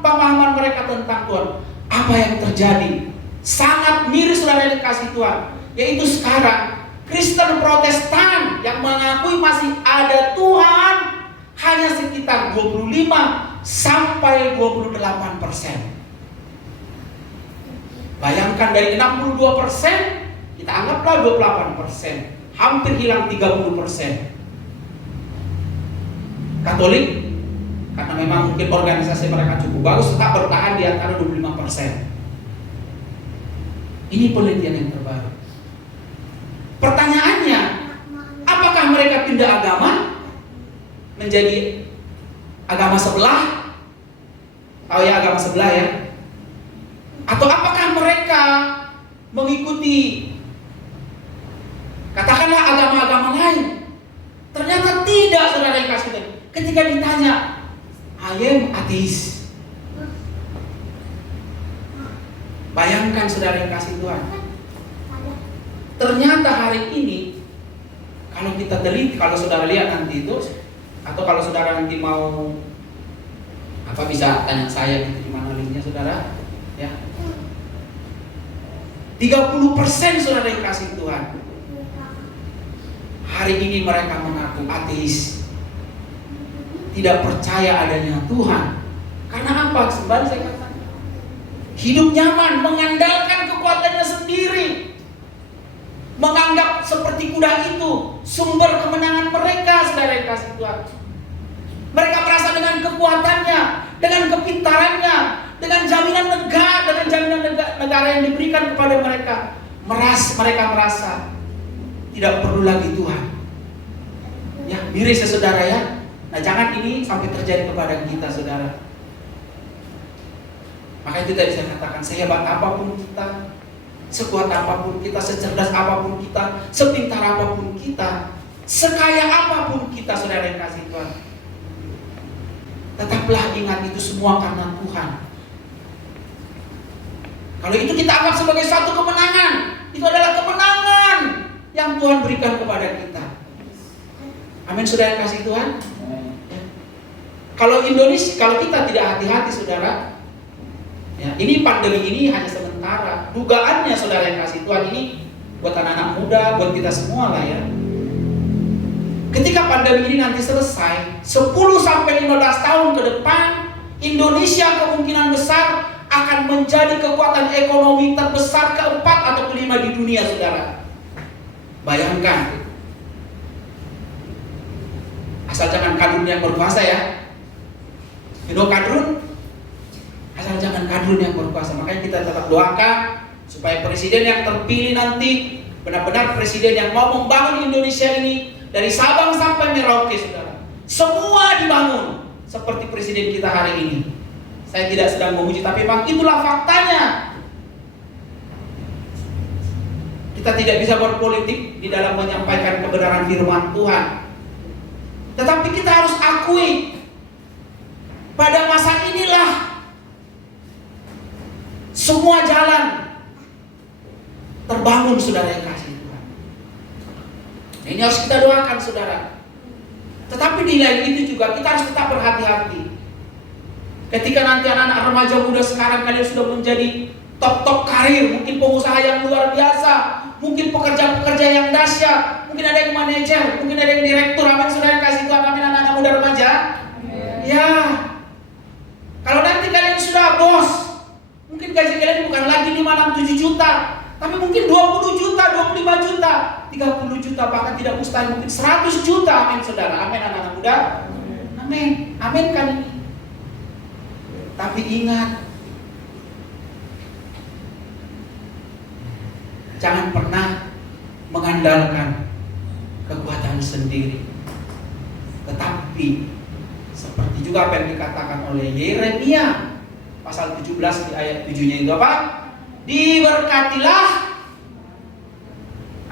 pemahaman mereka tentang Tuhan, apa yang terjadi? Sangat miris saudara yang dikasih Tuhan. Yaitu sekarang Kristen Protestan yang mengakui masih ada Tuhan hanya sekitar 25 sampai 28%. Bayangkan dari 62%, kita anggaplah 28%, hampir hilang 30%. Katolik, karena memang mungkin organisasi mereka cukup bagus, tetap bertahan di antara 25%. Ini penelitian yang terbaru. Pertanyaannya, apakah mereka pindah agama menjadi agama sebelah? Tahu ya agama sebelah ya? Atau apakah mereka mengikuti katakanlah agama-agama lain? Ternyata tidak saudara yang kasih Tuhan. Ketika ditanya, I am ateis. Bayangkan saudara yang kasih Tuhan. Ternyata hari ini kalau kita teliti, kalau saudara lihat nanti itu, atau kalau saudara nanti mau bisa tanya saya di mana linknya saudara, ya. 30% saudara yang kasih Tuhan. Hari ini mereka mengaku ateis, tidak percaya adanya Tuhan. Karena apa? Kembali saya katakan, hidup nyaman, mengandalkan kekuatannya sendiri, menganggap seperti kuda itu sumber kemenangan mereka, saudara yang kasih Tuhan. Mereka merasa dengan kekuatannya, dengan kepintarannya, dengan jaminan negara yang diberikan kepada mereka, mereka merasa tidak perlu lagi Tuhan. Ya, miris ya saudara ya. Nah, jangan ini sampai terjadi kepada kita saudara. Maka itu tadi saya katakan, sehebat apapun kita, sekuat apapun kita, secerdas apapun kita, sepintar apapun kita, sekaya apapun kita saudara yang kasih Tuhan, tetaplah ingat itu semua karena Tuhan. Kalau itu kita anggap sebagai satu kemenangan, itu adalah kemenangan yang Tuhan berikan kepada kita. Amin saudara yang kasih Tuhan. Ya. Kalau Indonesia, kalau kita tidak hati-hati saudara, ya, ini pandemi ini hanya sementara. Dugaannya saudara yang kasih Tuhan ini buat anak-anak muda, buat kita semua lah ya. Ketika pandemi ini nanti selesai, 10-15 tahun ke depan, Indonesia kemungkinan besar akan menjadi kekuatan ekonomi terbesar keempat atau kelima di dunia, saudara. Bayangkan. Asal jangan kadrun yang berkuasa ya. Kadrun, asal jangan kadrun yang berkuasa. Makanya kita tetap doakan supaya presiden yang terpilih nanti benar-benar presiden yang mau membangun Indonesia ini dari Sabang sampai Merauke, saudara. Semua dibangun seperti presiden kita hari ini. Saya tidak sedang memuji, tapi memang itulah faktanya. Kita tidak bisa berpolitik di dalam menyampaikan kebenaran firman Tuhan. Tetapi kita harus akui, pada masa inilah semua jalan terbangun, saudara yang kasih Tuhan. Ini harus kita doakan, saudara. Tetapi di lain itu juga kita harus tetap berhati-hati. Ketika nanti anak-anak remaja muda sekarang kalian sudah menjadi top karir, mungkin pengusaha yang luar biasa, mungkin pekerja-pekerja yang dahsyat, mungkin ada yang manajer, mungkin ada yang direktur. Amin, saudara yang kasih Tuhan. Amin, anak-anak muda remaja. Ya, kalau nanti kalian sudah bos, mungkin gaji kalian bukan lagi 5, 6, 7 juta, tapi mungkin 20 juta, 25 juta, 30 juta, bahkan tidak mustahil mungkin 100 juta. Amin, saudara. Amin, anak-anak muda. Amin. Amin kan ini. Tapi ingat, jangan pernah mengandalkan kekuatan sendiri. Tetapi seperti juga apa yang dikatakan oleh Yeremia pasal 17 di ayat 7-nya itu apa? Diberkatilah.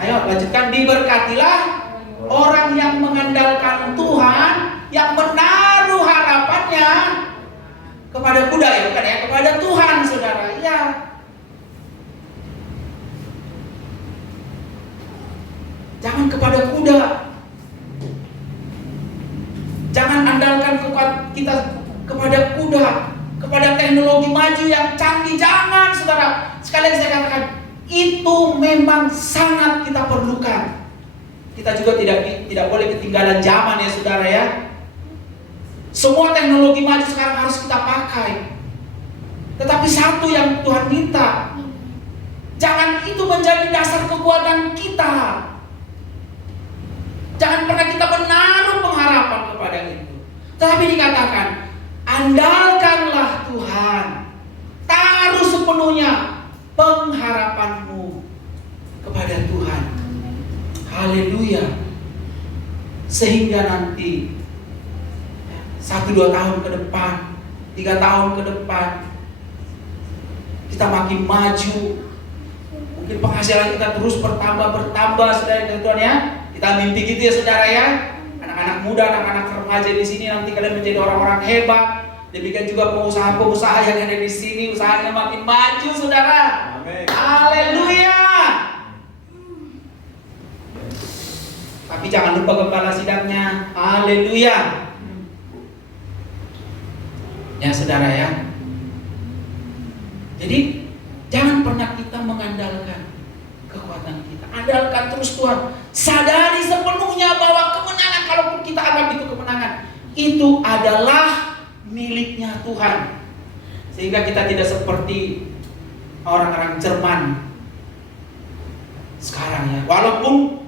Ayo lanjutkan, diberkatilah orang yang mengandalkan Tuhan, yang menaruh harapannya kepada kuda, ya bukan ya, kepada Tuhan, saudara. Ya. Jangan kepada kuda. Jangan andalkan kita kepada kuda, kepada teknologi maju yang canggih. Jangan, saudara. Sekalian saya katakan, itu memang sangat kita perlukan. Kita juga tidak boleh ketinggalan zaman, ya saudara ya. Semua teknologi maju sekarang harus kita pakai. Tetapi satu yang Tuhan minta, jangan itu menjadi dasar kekuatan kita. Jangan pernah kita menaruh pengharapan kepada itu. Tetapi dikatakan, andalkanlah Tuhan. Taruh sepenuhnya pengharapanmu kepada Tuhan. Haleluya. Sehingga nanti 1-2 tahun ke depan, 3 tahun ke depan, kita makin maju. Mungkin penghasilan kita terus bertambah, saudara dan Tuhan ya. Kita mimpi gitu ya, saudara ya. Anak-anak muda, anak-anak remaja di sini nanti kalian menjadi orang-orang hebat. Demikian juga pengusaha-pengusaha yang ada di sini, usahanya makin maju, saudara. Amin. Haleluya. Tapi jangan lupa kepala sidangnya. Haleluya. Ya saudara ya. Jadi jangan pernah kita mengandalkan kekuatan kita. Andalkan terus Tuhan. Sadari sepenuhnya bahwa kemenangan, kalaupun kita anggap itu kemenangan, itu adalah miliknya Tuhan. Sehingga kita tidak seperti orang-orang Jerman sekarang ya. Walaupun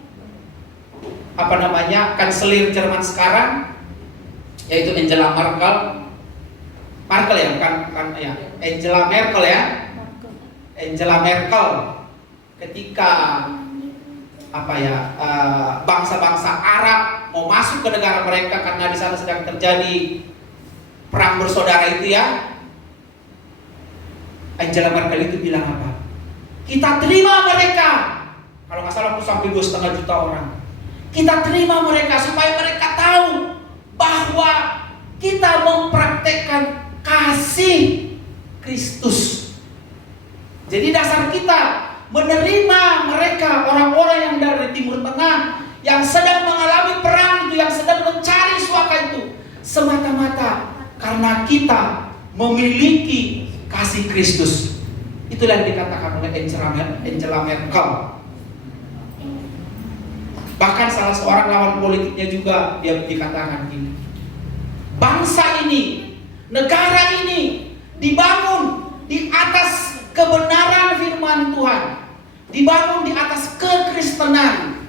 kanselir Jerman sekarang yaitu Angela Merkel ya, Angela Merkel ya. Angela Merkel ketika bangsa-bangsa Arab mau masuk ke negara mereka karena di sana sedang terjadi perang bersaudara itu ya. Angela Merkel itu bilang apa? Kita terima mereka. Kalau nggak salah sampai 2,5 juta orang. Kita terima mereka supaya mereka tahu bahwa kita mempraktekkan kasih Kristus. Jadi dasar kita menerima mereka, orang-orang yang dari Timur Tengah, yang sedang mengalami perang itu, yang sedang mencari suaka itu, semata-mata karena kita memiliki kasih Kristus. Itulah yang dikatakan oleh Angela Merkel. Bahkan salah seorang lawan politiknya juga dia dikatakan gini, bangsa ini, negara ini dibangun di atas kebenaran firman Tuhan, dibangun di atas kekristenan.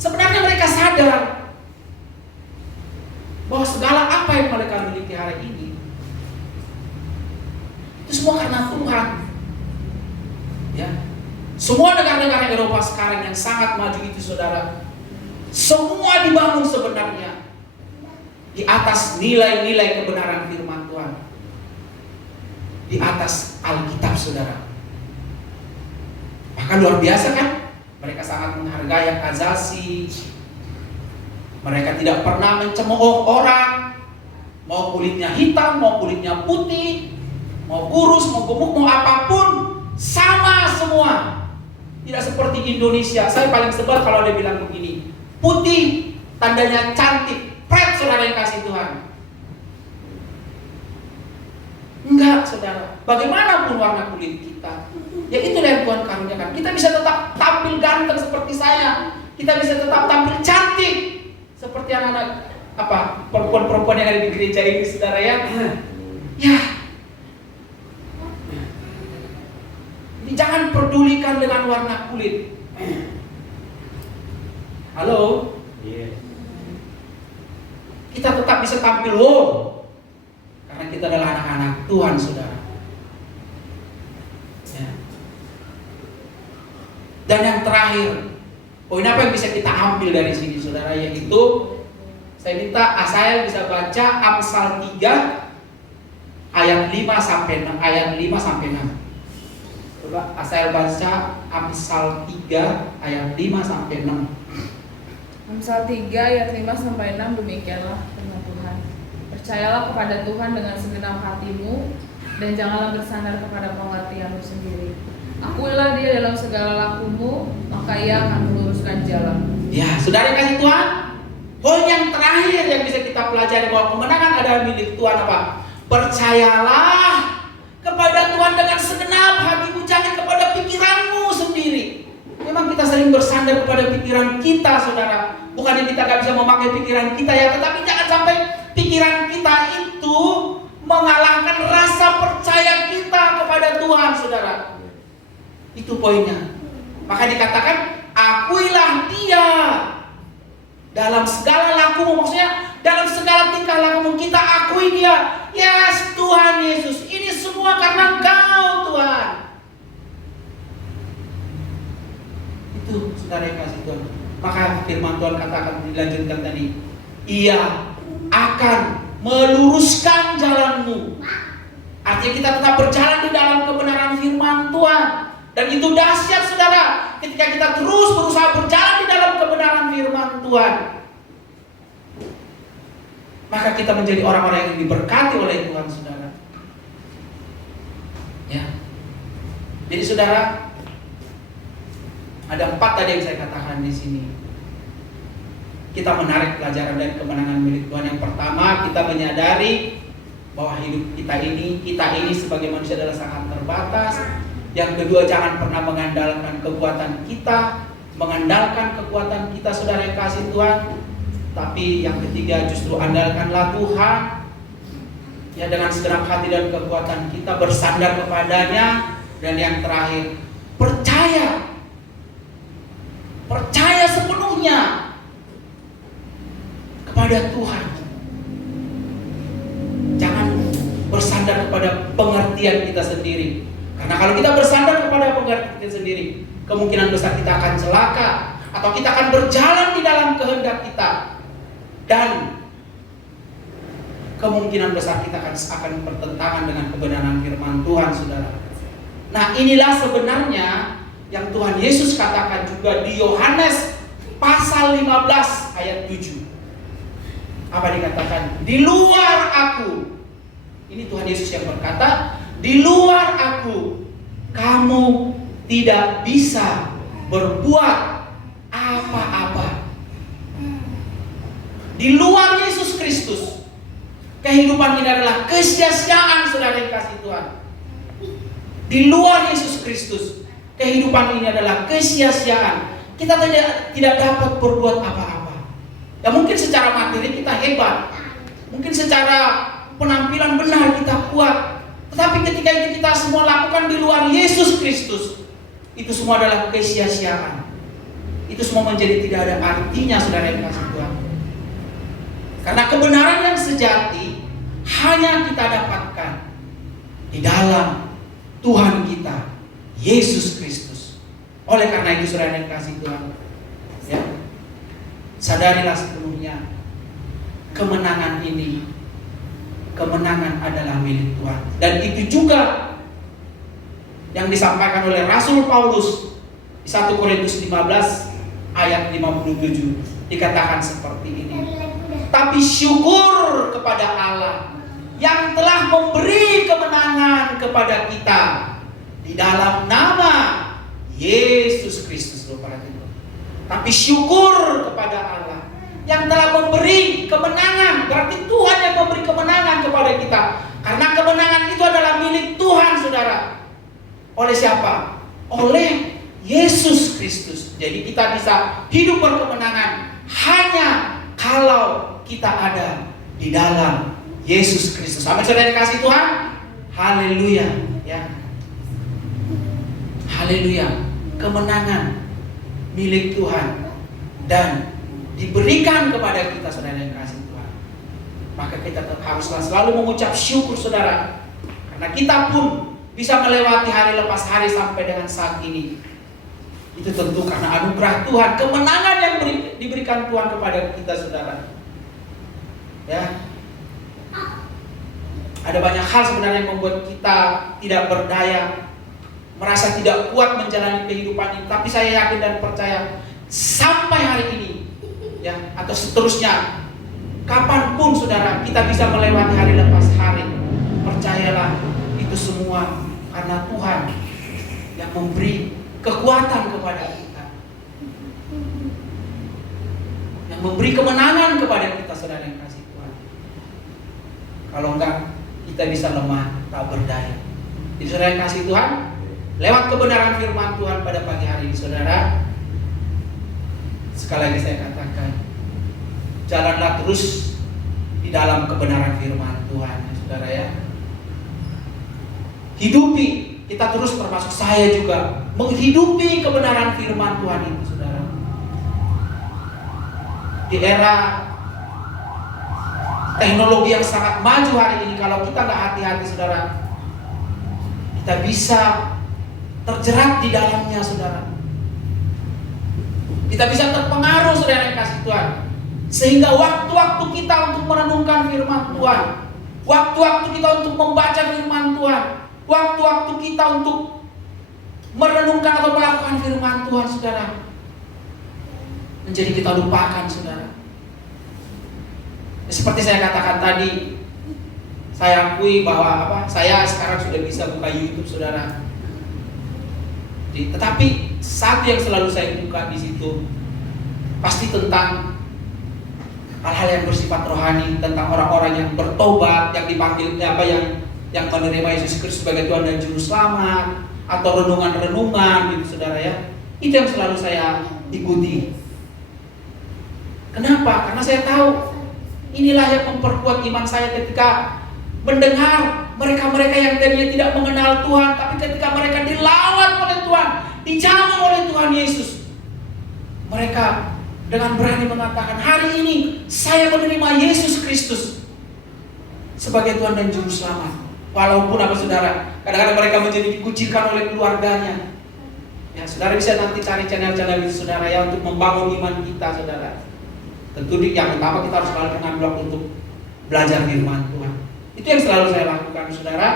Sebenarnya mereka sadar bahwa segala apa yang mereka miliki hari ini itu semua karena Tuhan. Ya. Semua negara-negara Eropa sekarang yang sangat maju itu, saudara, semua dibangun sebenarnya di atas nilai-nilai kebenaran firman Tuhan, di atas Alkitab, saudara. Maka luar biasa kan? Mereka sangat menghargai hak asasi, Mereka tidak pernah mencemooh orang, mau kulitnya hitam, mau kulitnya putih, mau kurus, mau gemuk, mau apapun, sama semua. Tidak seperti Indonesia. Saya paling sebel kalau dia bilang begini, putih tandanya cantik, pret saudara yang kasih Tuhan. Enggak saudara, bagaimanapun warna kulit kita, ya itu yang Tuhan karuniakan. Kita bisa tetap tampil ganteng seperti saya, kita bisa tetap tampil cantik seperti anak-anak perempuan-perempuan yang ada di gereja ini, saudara ya. Ya, jadi jangan pedulikan dengan warna kulit. Halo, kita tetap bisa tampil karena kita adalah anak-anak Tuhan, saudara. Ya. Dan yang terakhir, poin apa yang bisa kita ambil dari sini, saudara, yaitu saya minta Asael bisa baca Amsal 3 ayat 5 sampai 6. Coba Asael baca Amsal 3 ayat 5 sampai 6. Amsal 3 ayat 5 sampai 6, demikianlah firman Tuhan. Percayalah kepada Tuhan dengan segenap hatimu dan janganlah bersandar kepada pengertianmu sendiri. Akuilah Dia dalam segala lakumu, maka Ia akan meluruskan jalan. Ya, saudara yang kasih Tuhan, poin yang terakhir yang bisa kita pelajari bahwa kemenangan adalah milik Tuhan apa? Percayalah kepada Tuhan dengan segenap hatimu, jangan kepada pikiranmu sendiri. Memang kita sering bersandar kepada pikiran kita, saudara. Bukannya kita gak bisa memakai pikiran kita ya, tetapi jangan sampai pikiran kita itu mengalahkan rasa percaya kita kepada Tuhan, saudara. Itu poinnya. Maka dikatakan, akuilah Dia dalam segala lakumu, maksudnya dalam segala tingkah lakumu kita akui Dia. Yes, Tuhan Yesus, ini semua karena Engkau, Tuhan. Itu saudara yang kasih Tuhan. Maka firman Tuhan katakan dilanjutkan tadi, Ia akan meluruskan jalanmu. Artinya kita tetap berjalan di dalam kebenaran firman Tuhan. Dan itu dahsyat, saudara, ketika kita terus berusaha berjalan di dalam kebenaran firman Tuhan. Maka kita menjadi orang-orang yang diberkati oleh Tuhan, saudara. Ya. Jadi saudara, ada 4 tadi yang saya katakan di sini. Kita menarik pelajaran dari kemenangan milik Tuhan. Yang pertama, kita menyadari bahwa hidup kita ini sebagai manusia adalah sangat terbatas. Yang kedua, jangan pernah mengandalkan kekuatan kita, saudara yang kasih Tuhan. Tapi yang ketiga, justru andalkanlah Tuhan. Ya, dengan segenap hati dan kekuatan kita bersandar kepadanya. Dan yang terakhir, percaya sepenuhnya kepada Tuhan. Jangan bersandar kepada pengertian kita sendiri. Karena kalau kita bersandar kepada pengertian kita sendiri, kemungkinan besar kita akan celaka, atau kita akan berjalan di dalam kehendak kita, dan kemungkinan besar kita akan bertentangan dengan kebenaran firman Tuhan, saudara. Nah, inilah sebenarnya yang Tuhan Yesus katakan juga di Yohanes pasal 15 ayat 7. Apa dikatakan? Di luar aku, ini Tuhan Yesus yang berkata, di luar aku kamu tidak bisa berbuat apa-apa. Di luar Yesus Kristus, kehidupan ini adalah kesia-siaan, saudara yang kasih Tuhan. Di luar Yesus Kristus, kehidupan ini adalah kesia-siaan. Kita tidak dapat berbuat apa-apa. Ya, mungkin secara materi kita hebat, mungkin secara penampilan benar kita kuat, tetapi ketika itu kita semua lakukan di luar Yesus Kristus, itu semua adalah kesia-siaan. Itu semua menjadi tidak ada artinya, saudara yang kasih Tuhan. Karena kebenaran yang sejati hanya kita dapatkan di dalam Tuhan kita, Yesus Kristus. Oleh karena itu, saudara yang kasih Tuhan, ya, sadarilah sepenuhnya kemenangan ini, kemenangan adalah milik Tuhan. Dan itu juga yang disampaikan oleh Rasul Paulus di 1 Korintus 15 ayat 57, dikatakan seperti ini. tapi syukur kepada Allah yang telah memberi kemenangan kepada kita di dalam nama Yesus Kristus. Tapi syukur kepada Allah yang telah memberi kemenangan. Berarti Tuhan yang memberi kemenangan kepada kita. Karena kemenangan itu adalah milik Tuhan, saudara. Oleh siapa? Oleh Yesus Kristus. Jadi kita bisa hidup berkemenangan hanya kalau kita ada di dalam Yesus Kristus. Amin, saudara yang kasih Tuhan. Haleluya, ya. Haleluya. Kemenangan milik Tuhan dan diberikan kepada kita, saudara yang kasih Tuhan. Maka kita haruslah selalu mengucap syukur, saudara. Karena kita pun bisa melewati hari lepas hari sampai dengan saat ini. Itu tentu karena anugerah Tuhan, kemenangan yang diberikan Tuhan kepada kita, saudara. Ya. Ada banyak hal sebenarnya yang membuat kita tidak berdaya, merasa tidak kuat menjalani kehidupan ini. Tapi saya yakin dan percaya sampai hari ini, ya, atau seterusnya, kapanpun saudara kita bisa melewati hari lepas hari, percayalah itu semua karena Tuhan yang memberi kekuatan kepada kita, yang memberi kemenangan kepada kita, saudara yang kasih Tuhan. Kalau enggak, kita bisa lemah, tak berdaya. Jadi saudara yang kasih Tuhan, lewat kebenaran firman Tuhan pada pagi hari ini, saudara, sekali lagi saya katakan, jalanlah terus di dalam kebenaran firman Tuhan, ya, saudara, ya. Hidupi, kita terus, termasuk saya juga, menghidupi kebenaran firman Tuhan itu, saudara. Di era teknologi yang sangat maju hari ini, kalau kita nggak hati-hati, saudara, kita bisa terjerat di dalamnya, saudara. Kita bisa terpengaruh, saudara yang kasih Tuhan. Sehingga waktu-waktu kita untuk merenungkan firman Tuhan, waktu-waktu kita untuk membaca firman Tuhan, waktu-waktu kita untuk merenungkan atau melakukan firman Tuhan, saudara, menjadi kita lupakan, saudara. Seperti saya katakan tadi, saya akui bahwa saya sekarang sudah bisa buka YouTube, saudara. Tetapi satu yang selalu saya buka di situ pasti tentang hal-hal yang bersifat rohani, tentang orang-orang yang bertobat, yang dipanggil yang menerima Yesus Kristus sebagai Tuhan dan Juru Selamat, atau renungan-renungan, gitu, saudara, ya. Itu yang selalu saya ikuti. Kenapa? Karena saya tahu inilah yang memperkuat iman saya ketika mendengar mereka-mereka yang tadinya tidak mengenal Tuhan, tapi ketika mereka dilawat oleh Tuhan, dijamah oleh Tuhan Yesus, mereka dengan berani mengatakan, hari ini saya menerima Yesus Kristus sebagai Tuhan dan Juru Selamat. Walaupun saudara, kadang-kadang mereka menjadi dikucilkan oleh keluarganya. Ya, saudara bisa nanti cari channel-channel itu, saudara, ya, untuk membangun iman kita, saudara. Tentu yang pertama kita harus selalu mengambil waktu untuk belajar firman Tuhan. Itu yang selalu saya lakukan, saudara,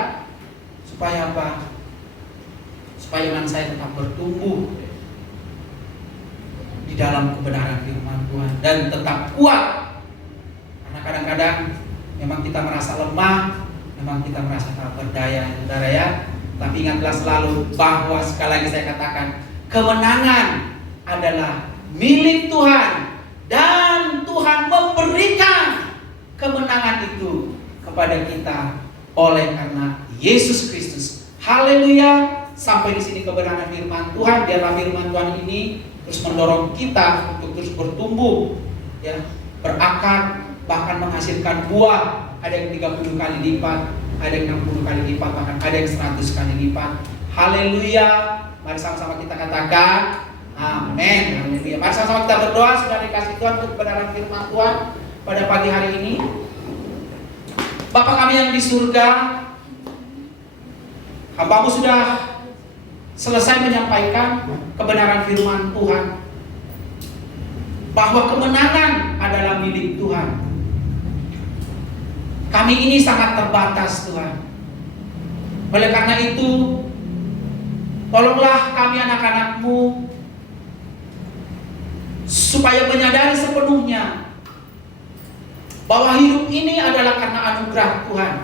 supaya apa? Supaya iman saya tetap bertumbuh di dalam kebenaran firman Tuhan dan tetap kuat. Karena kadang-kadang memang kita merasa lemah, memang kita merasa tak berdaya, saudara, ya. Tapi ingatlah selalu bahwa sekali lagi saya katakan, kemenangan adalah milik Tuhan. Dan Tuhan memberikan kemenangan itu kepada kita oleh karena Yesus Kristus. Haleluya. Sampai di sini kebenaran firman Tuhan. Biarlah firman Tuhan ini terus mendorong kita untuk terus bertumbuh, ya, berakar, bahkan menghasilkan buah. Ada yang 30 kali lipat, ada yang 60 kali lipat, bahkan ada yang 100 kali lipat. Haleluya. Mari sama-sama kita katakan amin. Haleluya. Mari sama-sama kita berdoa, sudah dikasih Tuhan untuk kebenaran firman Tuhan pada pagi hari ini. Bapa kami yang di surga, hamba-Mu sudah selesai menyampaikan kebenaran firman Tuhan, bahwa kemenangan adalah milik Tuhan. Kami ini sangat terbatas, Tuhan. Oleh karena itu, tolonglah kami anak-anak-Mu supaya menyadari sepenuhnya bahwa hidup ini adalah karena anugerah Tuhan.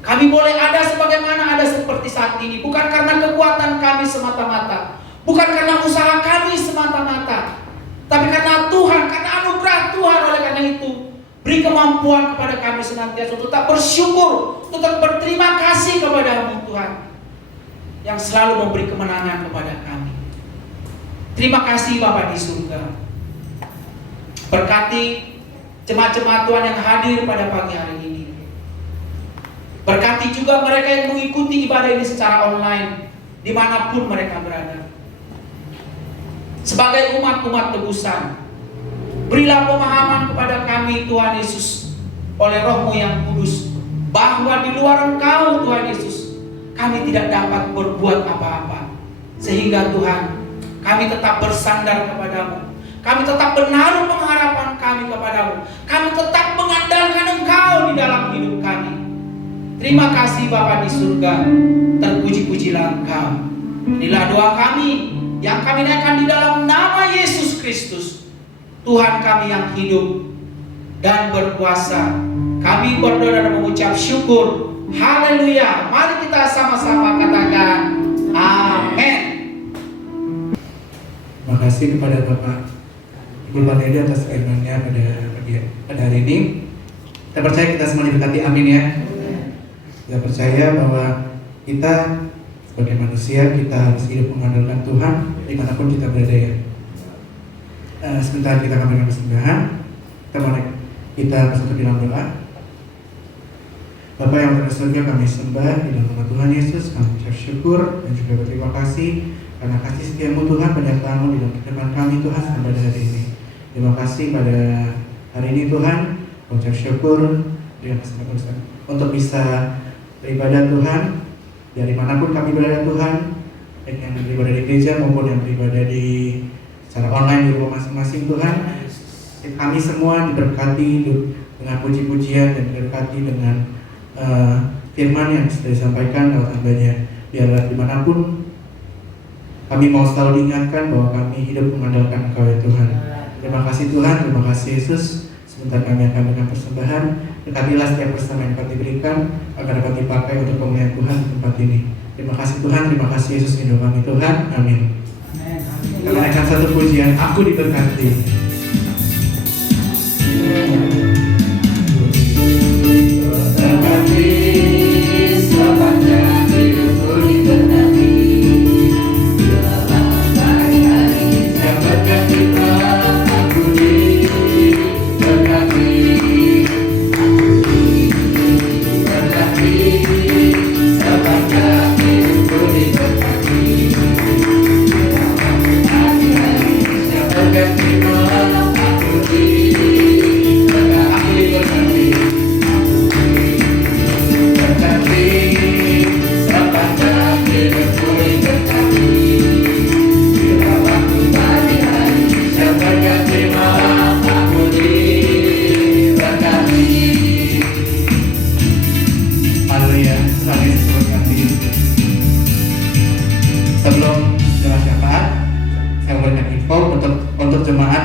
Kami boleh ada sebagaimana ada seperti saat ini, bukan karena kekuatan kami semata-mata, bukan karena usaha kami semata-mata, tapi karena Tuhan, karena anugerah Tuhan. Oleh karena itu, beri kemampuan kepada kami senantiasa untuk tetap bersyukur, tetap berterima kasih kepada-Mu Tuhan, yang selalu memberi kemenangan kepada kami. Terima kasih Bapa di surga. Berkati jemaat-jemaat Tuhan yang hadir pada pagi hari ini. Berkati juga mereka yang mengikuti ibadah ini secara online, dimanapun mereka berada. Sebagai umat-umat tebusan, berilah pemahaman kepada kami Tuhan Yesus oleh Roh-Mu yang kudus, bahwa di luar Engkau Tuhan Yesus kami tidak dapat berbuat apa-apa. Sehingga Tuhan, kami tetap bersandar kepada-Mu, kami tetap menaruh pengharapan kami kepada-Mu, kami tetap mengandalkan Engkau di dalam hidup kami. Terima kasih Bapa di surga, terpuji-pujilah Engkau. Inilah doa kami yang kami naikkan di dalam nama Yesus Kristus, Tuhan kami yang hidup dan berkuasa. Kami berdoa dan mengucap syukur. Haleluya. Mari kita sama-sama katakan amin. Terima kasih kepada Bapak Ibu Pandedi atas firman-Nya pada hari ini. Kita percaya kita semua diberkati, amin ya. Kita percaya bahwa kita sebagai manusia, kita harus hidup mengandalkan Tuhan dimanapun kita berada ya. Sebentar kita akan berikan persembahan. Kita bersatu di dalam doa. Bapa yang berada di surga, kami sembah di dalam nama Tuhan Yesus. Kami ucap syukur dan juga berterima kasih karena kasih setia-Mu Tuhan, penyertaan-Mu di dalam kehidupan kami Tuhan sampai pada hari ini. Terima kasih pada hari ini Tuhan. Kami ucap syukur dengan kesempatan untuk bisa beribadah Tuhan dari manapun kami berada Tuhan, baik yang beribadah di gereja maupun yang beribadah di secara online di rumah masing-masing Tuhan. Kami semua diberkati dengan puji-pujian dan diberkati dengan firman yang sudah disampaikan lewat hamba-Nya. Biarlah dimanapun kami mau selalu diingatkan bahwa kami hidup mengandalkan Engkau ya Tuhan. Terima kasih Tuhan, terima kasih Yesus. Sebentar kami akan berikan persembahan. Berkatilah setiap persembahan yang dapat diberikan agar dapat dipakai untuk kemuliaan Tuhan di tempat ini. Terima kasih Tuhan, terima kasih Yesus hidup kami Tuhan. Amin. Kita naikkan satu pujian, aku diberkati.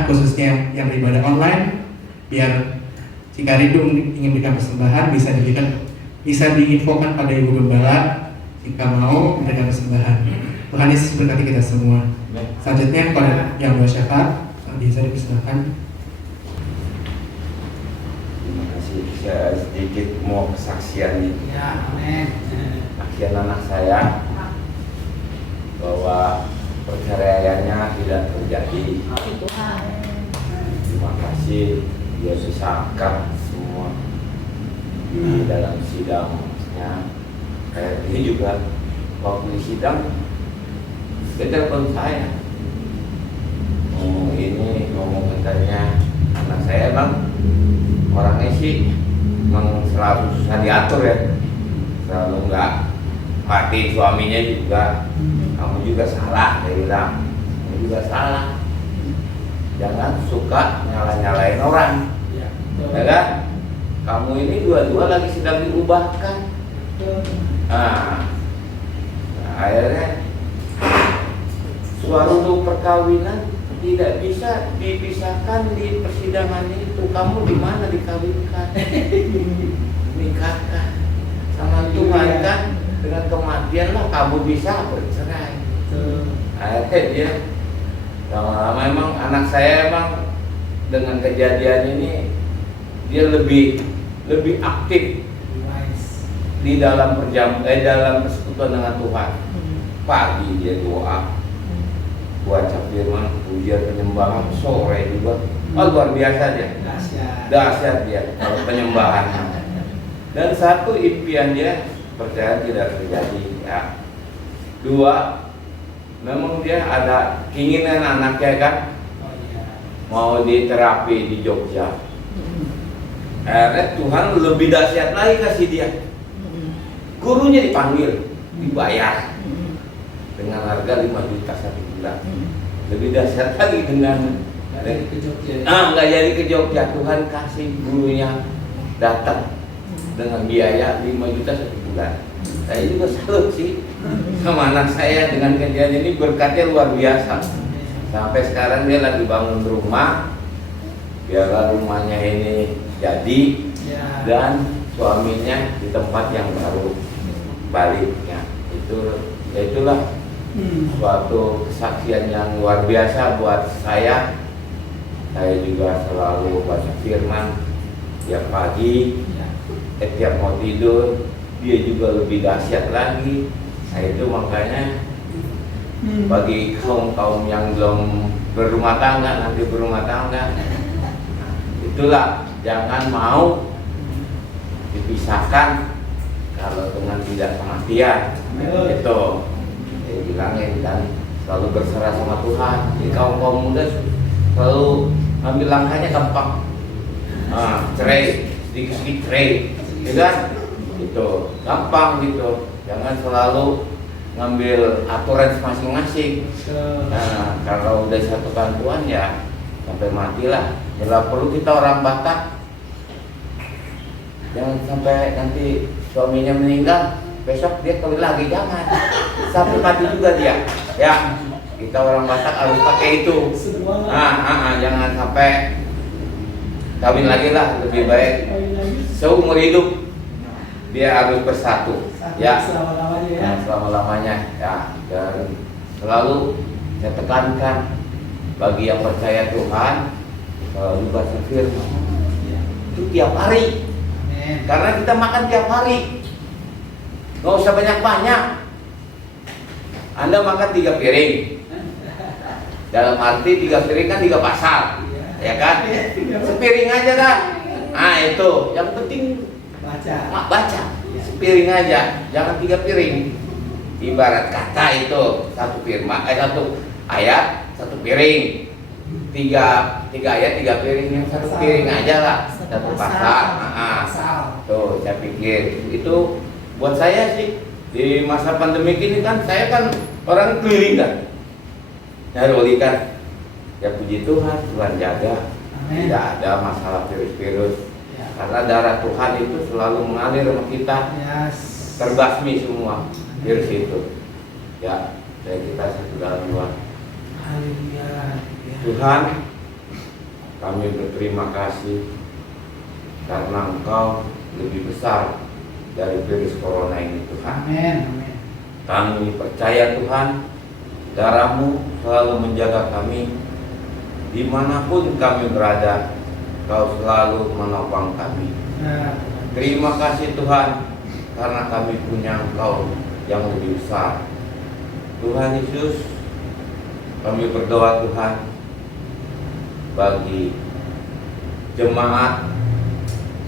Khususnya yang beribadah online, biar jika rindu ingin berikan persembahan bisa diinfokan pada Ibu Gembala jika mau memberikan persembahan. Tuhan Yesus berkati kita semua. Selanjutnya kepada yang doa syafaat bisa dipersilakan. Terima kasih. Saya sedikit mau kesaksian nih. Ya, amin. Kesaksian anak saya bahwa perceraiannya tidak terjadi. Tuhan. Terima kasih, dia bisa angkat semua di dalam sidangnya. Kayak ini juga waktu di sidang dia telepon saya ngomong katanya anak saya bang, orangnya sih memang selalu susah diatur ya, selalu nggak perhatiin suaminya juga. Kamu juga salah, dia bilang. Kamu juga salah. Jangan suka nyala-nyalain orang. Ya kan? Kamu ini dua-dua lagi sedang diubahkan. Nah, akhirnya suatu perkawinan tidak bisa dipisahkan di persidangan itu. Kamu di mana dikawinkan, nikahkan sama Tuhan kan, dengan kematian lah kamu bisa bercerai. Akhirnya dia lama-lama, emang anak saya emang dengan kejadian ini dia lebih aktif di dalam dalam persekutuan dengan Tuhan. Pagi dia doa, baca firman, pujian, penyembahan, sore juga. Oh, luar biasa dia. Dahsyat dia kalau penyembahan. Dan satu impian dia percaya tidak terjadi ya. Dua, memang dia ada keinginan anaknya kan mau diterapi di Jogja. Akhirnya Tuhan lebih dahsyat lagi kasih dia. Gurunya dipanggil, dibayar dengan harga 5 juta 1 bulan. Lebih dahsyat lagi dengan nggak jadi ke Jogja. Tuhan kasih gurunya datang dengan biaya 5 juta 1 bulan. Saya juga salut sih sama anak saya dengan kejadian ini, berkatnya luar biasa. Sampai sekarang dia lagi bangun rumah, biarlah rumahnya ini jadi dan suaminya di tempat yang baru baliknya. Itulah suatu kesaksian yang luar biasa buat saya. Saya juga selalu baca firman tiap pagi, tiap mau tidur. Dia juga lebih dahsyat lagi. Nah itu makanya bagi kaum yang belum berumah tangga, nanti berumah tangga, itulah jangan mau dipisahkan kalau dengan tidak kematian. Itu bilangnya dan selalu berserah sama Tuhan. Jadi kaum muda selalu ambil langkahnya gampang, cerai sedikit cerai, ya kan? Itu gampang gitu. Jangan selalu ngambil aturan masing-masing. Nah, kalau udah satukan Tuhan ya sampai matilah. Bila perlu kita orang Batak, jangan sampai nanti suaminya meninggal, besok dia kawin lagi, jangan. Sampai mati juga dia. Ya, kita orang Batak harus pakai itu. Jangan sampai kawin lagi lah, lebih baik seumur hidup dia harus bersatu. Ya, selama-lamanya ya. Dan selalu saya tekankan bagi yang percaya Tuhan, selalu baca firman itu tiap hari. Karena kita makan tiap hari, nggak usah banyak-banyak. Anda makan 3 piring, dalam arti 3 piring kan 3 pasar, ya kan? Sepiring aja dah. Nah itu, yang penting baca. Sepiring aja, jangan 3 piring. Ibarat kata itu satu ayat 1 piring, 3 ayat 3 piring, yang 1 piring aja lah, 1 pasar. Tuh, saya pikir itu buat saya sih di masa pandemi ini kan, saya kan orang keliling kan, nyari kan. Ya puji Tuhan, Tuhan jaga. Tidak ada masalah virus-virus. Karena darah Tuhan itu selalu mengalir sama kita, terbasmi semua virus itu. Ya, kita sudah luar. Tuhan, kami berterima kasih karena Engkau lebih besar dari virus corona ini, Tuhan. Kami percaya Tuhan, darah-Mu selalu menjaga kami dimanapun kami berada. Kau selalu menopang kami. Terima kasih Tuhan, karena kami punya Engkau yang lebih besar. Tuhan Yesus, kami berdoa Tuhan bagi jemaat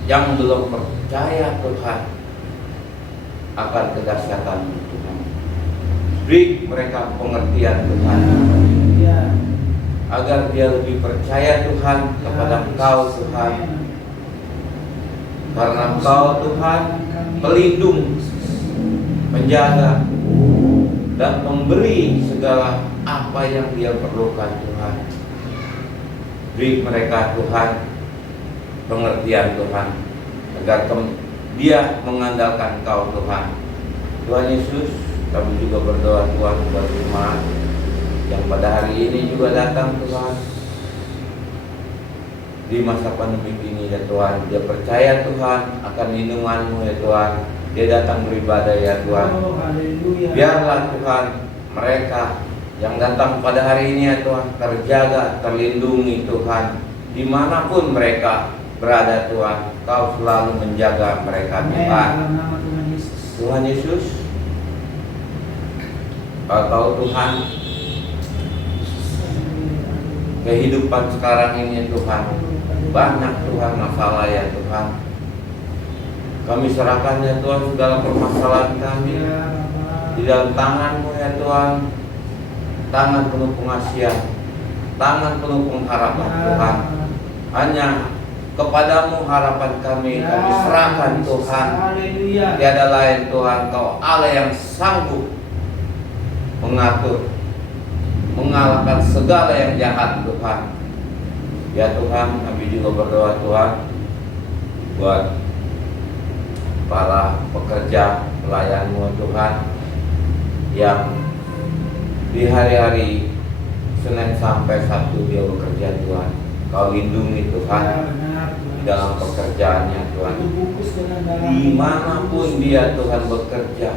yang belum percaya Tuhan akan kedahsyatan Tuhan. Beri mereka pengertian Tuhan, agar dia lebih percaya Tuhan kepada Engkau Tuhan. Karena Engkau Tuhan pelindung, menjaga, dan memberi segala apa yang dia perlukan Tuhan. Beri mereka Tuhan pengertian Tuhan, agar dia mengandalkan Engkau Tuhan. Tuhan Yesus, kami juga berdoa Tuhan buat jemaat yang pada hari ini juga datang Tuhan di masa pandemi ini ya Tuhan. Dia percaya Tuhan akan lindungan-Mu ya Tuhan. Dia datang beribadah ya Tuhan. Biarlah Tuhan mereka yang datang pada hari ini ya Tuhan terjaga, terlindungi Tuhan. Dimanapun mereka berada Tuhan, Kau selalu menjaga mereka Tuhan. Tuhan Yesus, Kau tahu Tuhan kehidupan sekarang ini Tuhan, banyak Tuhan masalah ya Tuhan. Kami serahkan ya Tuhan segala permasalahan kami di dalam tangan-Mu ya Tuhan. Tangan penuh pengasihan, tangan penuh pengharapan Tuhan. Hanya kepadamu harapan kami serahkan Tuhan. Tiada lain Tuhan, Kau Allah yang sanggup mengatur, mengalahkan segala yang jahat Tuhan. Ya Tuhan, kami juga berdoa Tuhan buat para pekerja pelayan-Mu Tuhan yang di hari-hari Senin sampai Sabtu dia bekerja Tuhan. Kau lindungi Tuhan di dalam pekerjaannya Tuhan. Dimanapun dia Tuhan bekerja,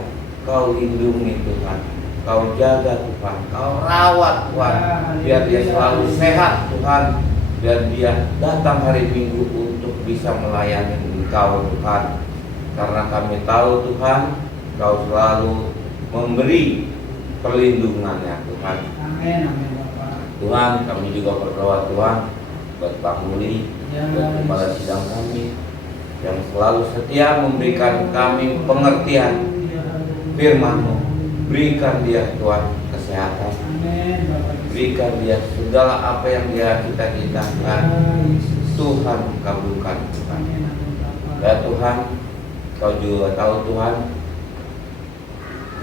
Kau lindungi Tuhan. Kau jaga Tuhan, Kau rawat Tuhan. Biar dia selalu sehat Tuhan. Biar dia datang hari Minggu untuk bisa melayani Engkau Tuhan. Karena kami tahu Tuhan, Kau selalu memberi perlindungannya Tuhan. Amin, amin Bapak. Tuhan, kami juga berdoa Tuhan buat Pak Muli, buat kepala sidang kami yang selalu setia memberikan kami pengertian firman-Mu. Berikan dia Tuhan kesehatan. Amin Bapak. Berikan dia segala apa yang dia cita-citakan. Tuhan kabulkan Tuhan. Amin, amin Bapak. Ya Tuhan, Kau juga tahu Tuhan,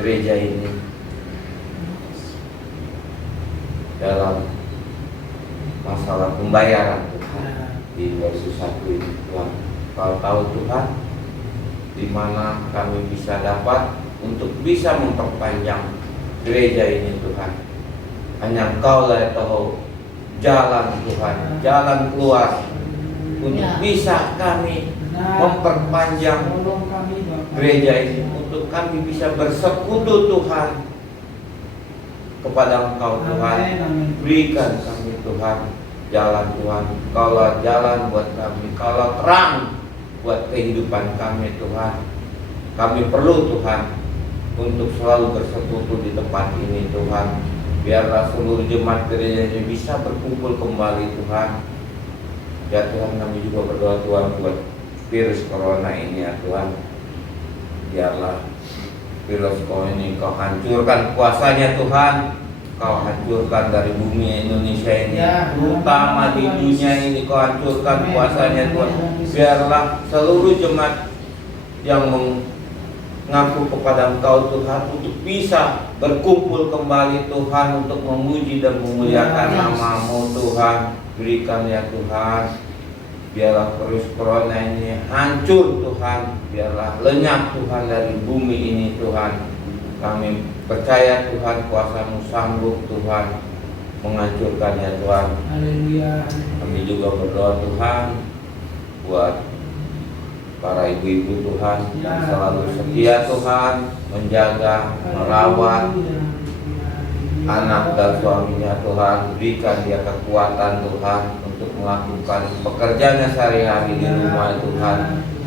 gereja ini dalam masalah pembayaran Tuhan di 2001 ini Tuhan. Kau tahu Tuhan di mana kami bisa dapat untuk bisa memperpanjang gereja ini Tuhan. Hanya Engkau lah yang tahu jalan Tuhan, jalan keluar untuk bisa kami memperpanjang gereja ini, untuk kami bisa bersekutu Tuhan kepada Engkau Tuhan. Berikan kami Tuhan jalan Tuhan. Kaulah jalan buat kami, Kaulah terang buat kehidupan kami Tuhan. Kami perlu Tuhan untuk selalu bersekutu di tempat ini Tuhan. Biarlah seluruh jemaat gereja ini bisa berkumpul kembali Tuhan. Ya Tuhan, kami juga berdoa Tuhan buat virus corona ini ya Tuhan. Biarlah virus corona ini Kau hancurkan kuasanya Tuhan. Kau hancurkan dari bumi Indonesia ini, terutama di dunia ini Kau hancurkan kuasanya Tuhan. Biarlah seluruh jemaat yang mengaku kepada Engkau Tuhan untuk bisa berkumpul kembali Tuhan, untuk memuji dan memuliakan nama-Mu Tuhan. Berikan ya Tuhan, biarlah virus corona ini hancur Tuhan. Biarlah lenyap Tuhan dari bumi ini Tuhan. Kami percaya Tuhan kuasa-Mu sanggup Tuhan menghancurkan ya Tuhan. Haleluya. Kami juga berdoa Tuhan buat para ibu-ibu Tuhan yang selalu setia Tuhan menjaga, merawat anak dan suaminya Tuhan. Berikan dia kekuatan Tuhan untuk melakukan pekerjaannya sehari-hari di rumah Tuhan.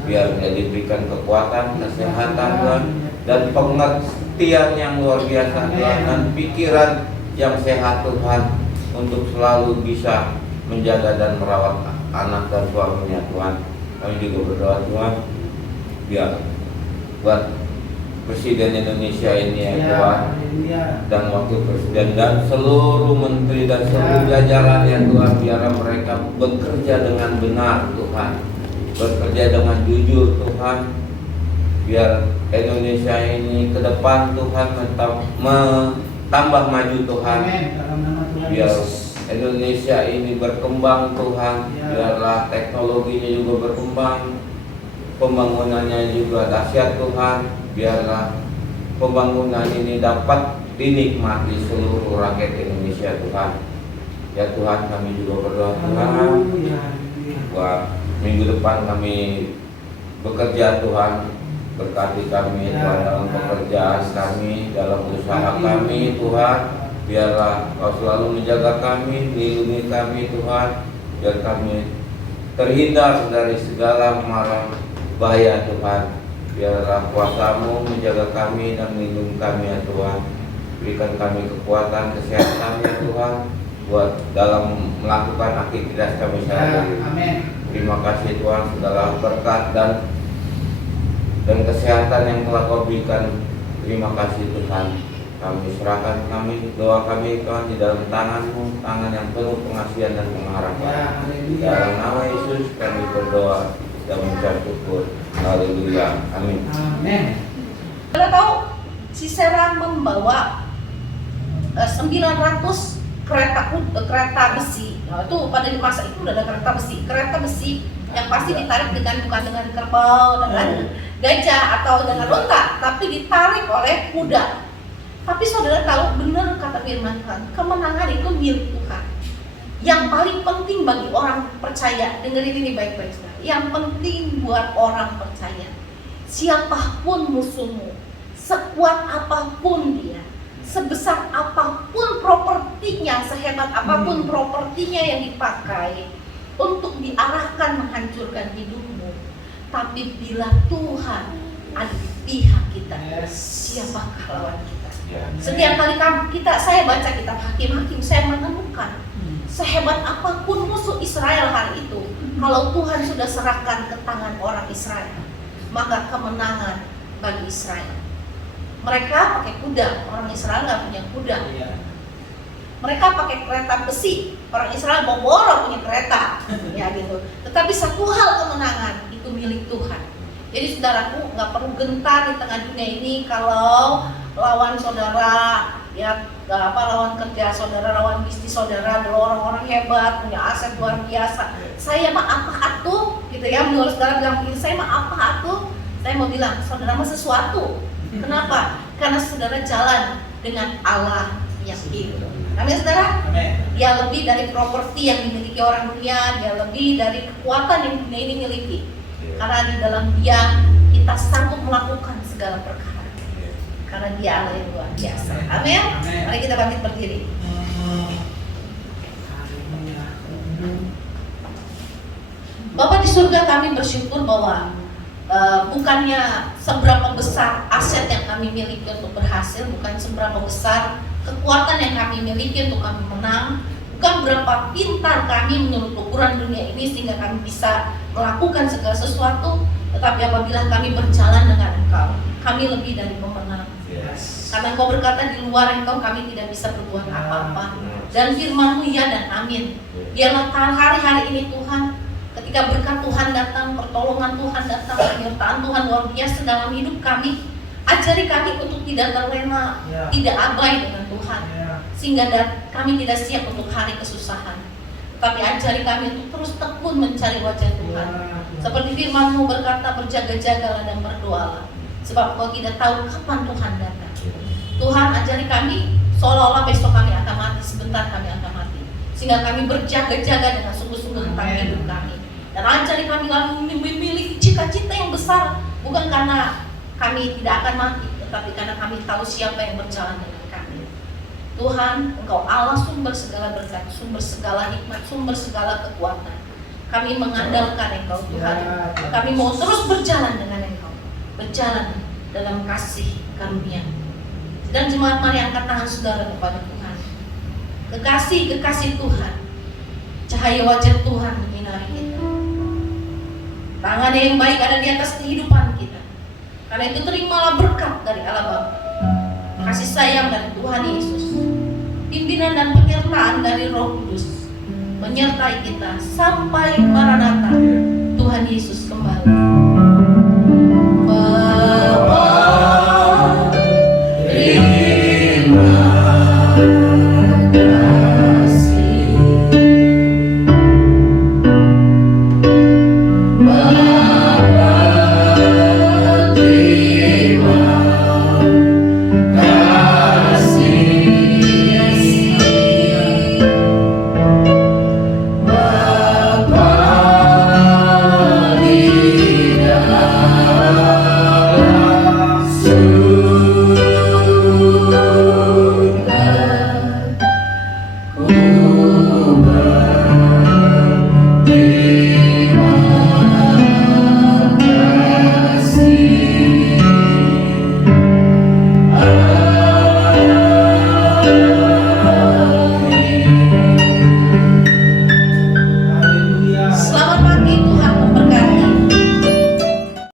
Biar dia diberikan kekuatan, kesehatan Tuhan, dan pengertian yang luar biasa Tuhan, dan pikiran yang sehat Tuhan, untuk selalu bisa menjaga dan merawat anak dan suaminya Tuhan. Kami juga berdoa Tuhan biar buat Presiden Indonesia ini ya Tuhan, dan Wakil Presiden dan seluruh menteri dan seluruh jajaran ya Tuhan, biar mereka bekerja dengan benar Tuhan, bekerja dengan jujur Tuhan. Biar Indonesia ini ke depan Tuhan tambah maju Tuhan. Biar Indonesia ini berkembang Tuhan. Biarlah teknologinya juga berkembang, pembangunannya juga dahsyat Tuhan. Biarlah pembangunan ini dapat dinikmati seluruh rakyat Indonesia Tuhan. Ya Tuhan, kami juga berdoa Tuhan buat minggu depan kami bekerja Tuhan. Berkati kami Tuhan dalam pekerjaan kami, dalam usaha kami Tuhan. Biarlah Kau selalu menjaga kami, lindungi kami Tuhan. Biar kami terhindar dari segala mara bahaya Tuhan. Biarlah kuasa-Mu menjaga kami dan melindungi kami ya Tuhan. Berikan kami kekuatan, kesehatan ya Tuhan, buat dalam melakukan aktivitas kami sehari-hari. Terima kasih Tuhan, segala berkat dan kesehatan yang telah Kau berikan. Terima kasih Tuhan. Kami serahkan doa kami Tuhan di dalam tangan-Mu, tangan yang penuh pengasihan dan pengharapan. Dalam nama Yesus kami berdoa dan mengucap syukur. Haleluya. Amin. Kalau tahu si Serang membawa 900 kereta besi. Nah, itu pada masa itu udah ada kereta besi yang pasti ditarik bukan dengan kerbau, dengan gajah atau dengan unta, tapi ditarik oleh kuda. Tapi saudara tahu, benar kata firman Tuhan, kemenangan itu milik Tuhan. Yang paling penting bagi orang percaya, dengerin ini baik-baik saudara. Yang penting buat orang percaya, siapapun musuhmu, sekuat apapun dia, sebesar apapun propertinya, sehebat apapun propertinya yang dipakai untuk diarahkan menghancurkan hidupmu, tapi bila Tuhan ada di pihak kita, siapakah lawan kita? Setiap kali saya baca kitab Hakim-Hakim, saya menemukan sehebat apapun musuh Israel hari itu, kalau Tuhan sudah serahkan ke tangan orang Israel, maka kemenangan bagi Israel. Mereka pakai kuda, orang Israel nggak punya kuda. Mereka pakai kereta besi, orang Israel bawa punya kereta, ya gitu. Tetapi satu hal kemenangan itu milik Tuhan. Jadi saudaraku, nggak perlu gentar di tengah dunia ini kalau lawan saudara, ya lawan kerja saudara, lawan bisnis saudara, orang-orang hebat, punya aset luar biasa. Saya mah apa atuh, gitu ya. Menurut saudara bilang begini, saya mah apa atuh. Saya mau bilang, saudara mah sesuatu. Kenapa? Karena saudara jalan dengan Allah yang hidup. Amin saudara? Dia lebih dari properti yang dimiliki orang dunia, dia lebih dari kekuatan yang dunia ini miliki. Karena di dalam Dia kita sanggup melakukan segala perkara. Karena Dia Allah yang luar biasa. Amin. Mari kita bangkit berdiri. Bapa di surga, kami bersyukur bahwa bukannya seberapa besar aset yang kami miliki untuk berhasil, bukan seberapa besar kekuatan yang kami miliki untuk kami menang, bukan berapa pintar kami menurut ukuran dunia ini sehingga kami bisa melakukan segala sesuatu, tetapi apabila kami berjalan dengan Engkau, kami lebih dari pemenang. Karena Engkau berkata di luar Engkau kami tidak bisa berbuat apa-apa. Dan firman-Mu ya dan amin. Biarlah hari-hari ini Tuhan, ketika berkat Tuhan datang, pertolongan Tuhan datang, penyertaan Tuhan luar biasa dalam hidup kami, ajari kami untuk tidak terlena, tidak abai dengan Tuhan, sehingga kami tidak siap untuk hari kesusahan. Tapi ajari kami untuk terus tekun mencari wajah Tuhan. Seperti firman-Mu berkata, berjaga-jagalah dan berdoalah, sebab Kau tidak tahu kapan Tuhan datang. Tuhan, ajari kami seolah-olah besok kami akan mati, sebentar kami akan mati, sehingga kami berjaga-jaga dengan sungguh-sungguh tentang hidup kami. Dan ajari kami lalu memiliki cita-cita yang besar, bukan karena kami tidak akan mati, tetapi karena kami tahu siapa yang berjalan dengan kami. Tuhan, Engkau Allah sumber segala berkat, sumber segala hikmat, sumber segala kekuatan. Kami mengandalkan Engkau Tuhan. Kami mau terus berjalan dengan Engkau, berjalan dalam kasih karunia. Dan jemaat, mari angkat tangan saudara kepada Tuhan. Kekasih Tuhan, cahaya wajah Tuhan menyinari kita. Tangan yang baik ada di atas kehidupan kita. Karena itu terimalah berkat dari Allah Bapa, kasih sayang dari Tuhan Yesus, pimpinan dan penyertaan dari Roh Kudus menyertai kita sampai Maranatha Tuhan Yesus kembali.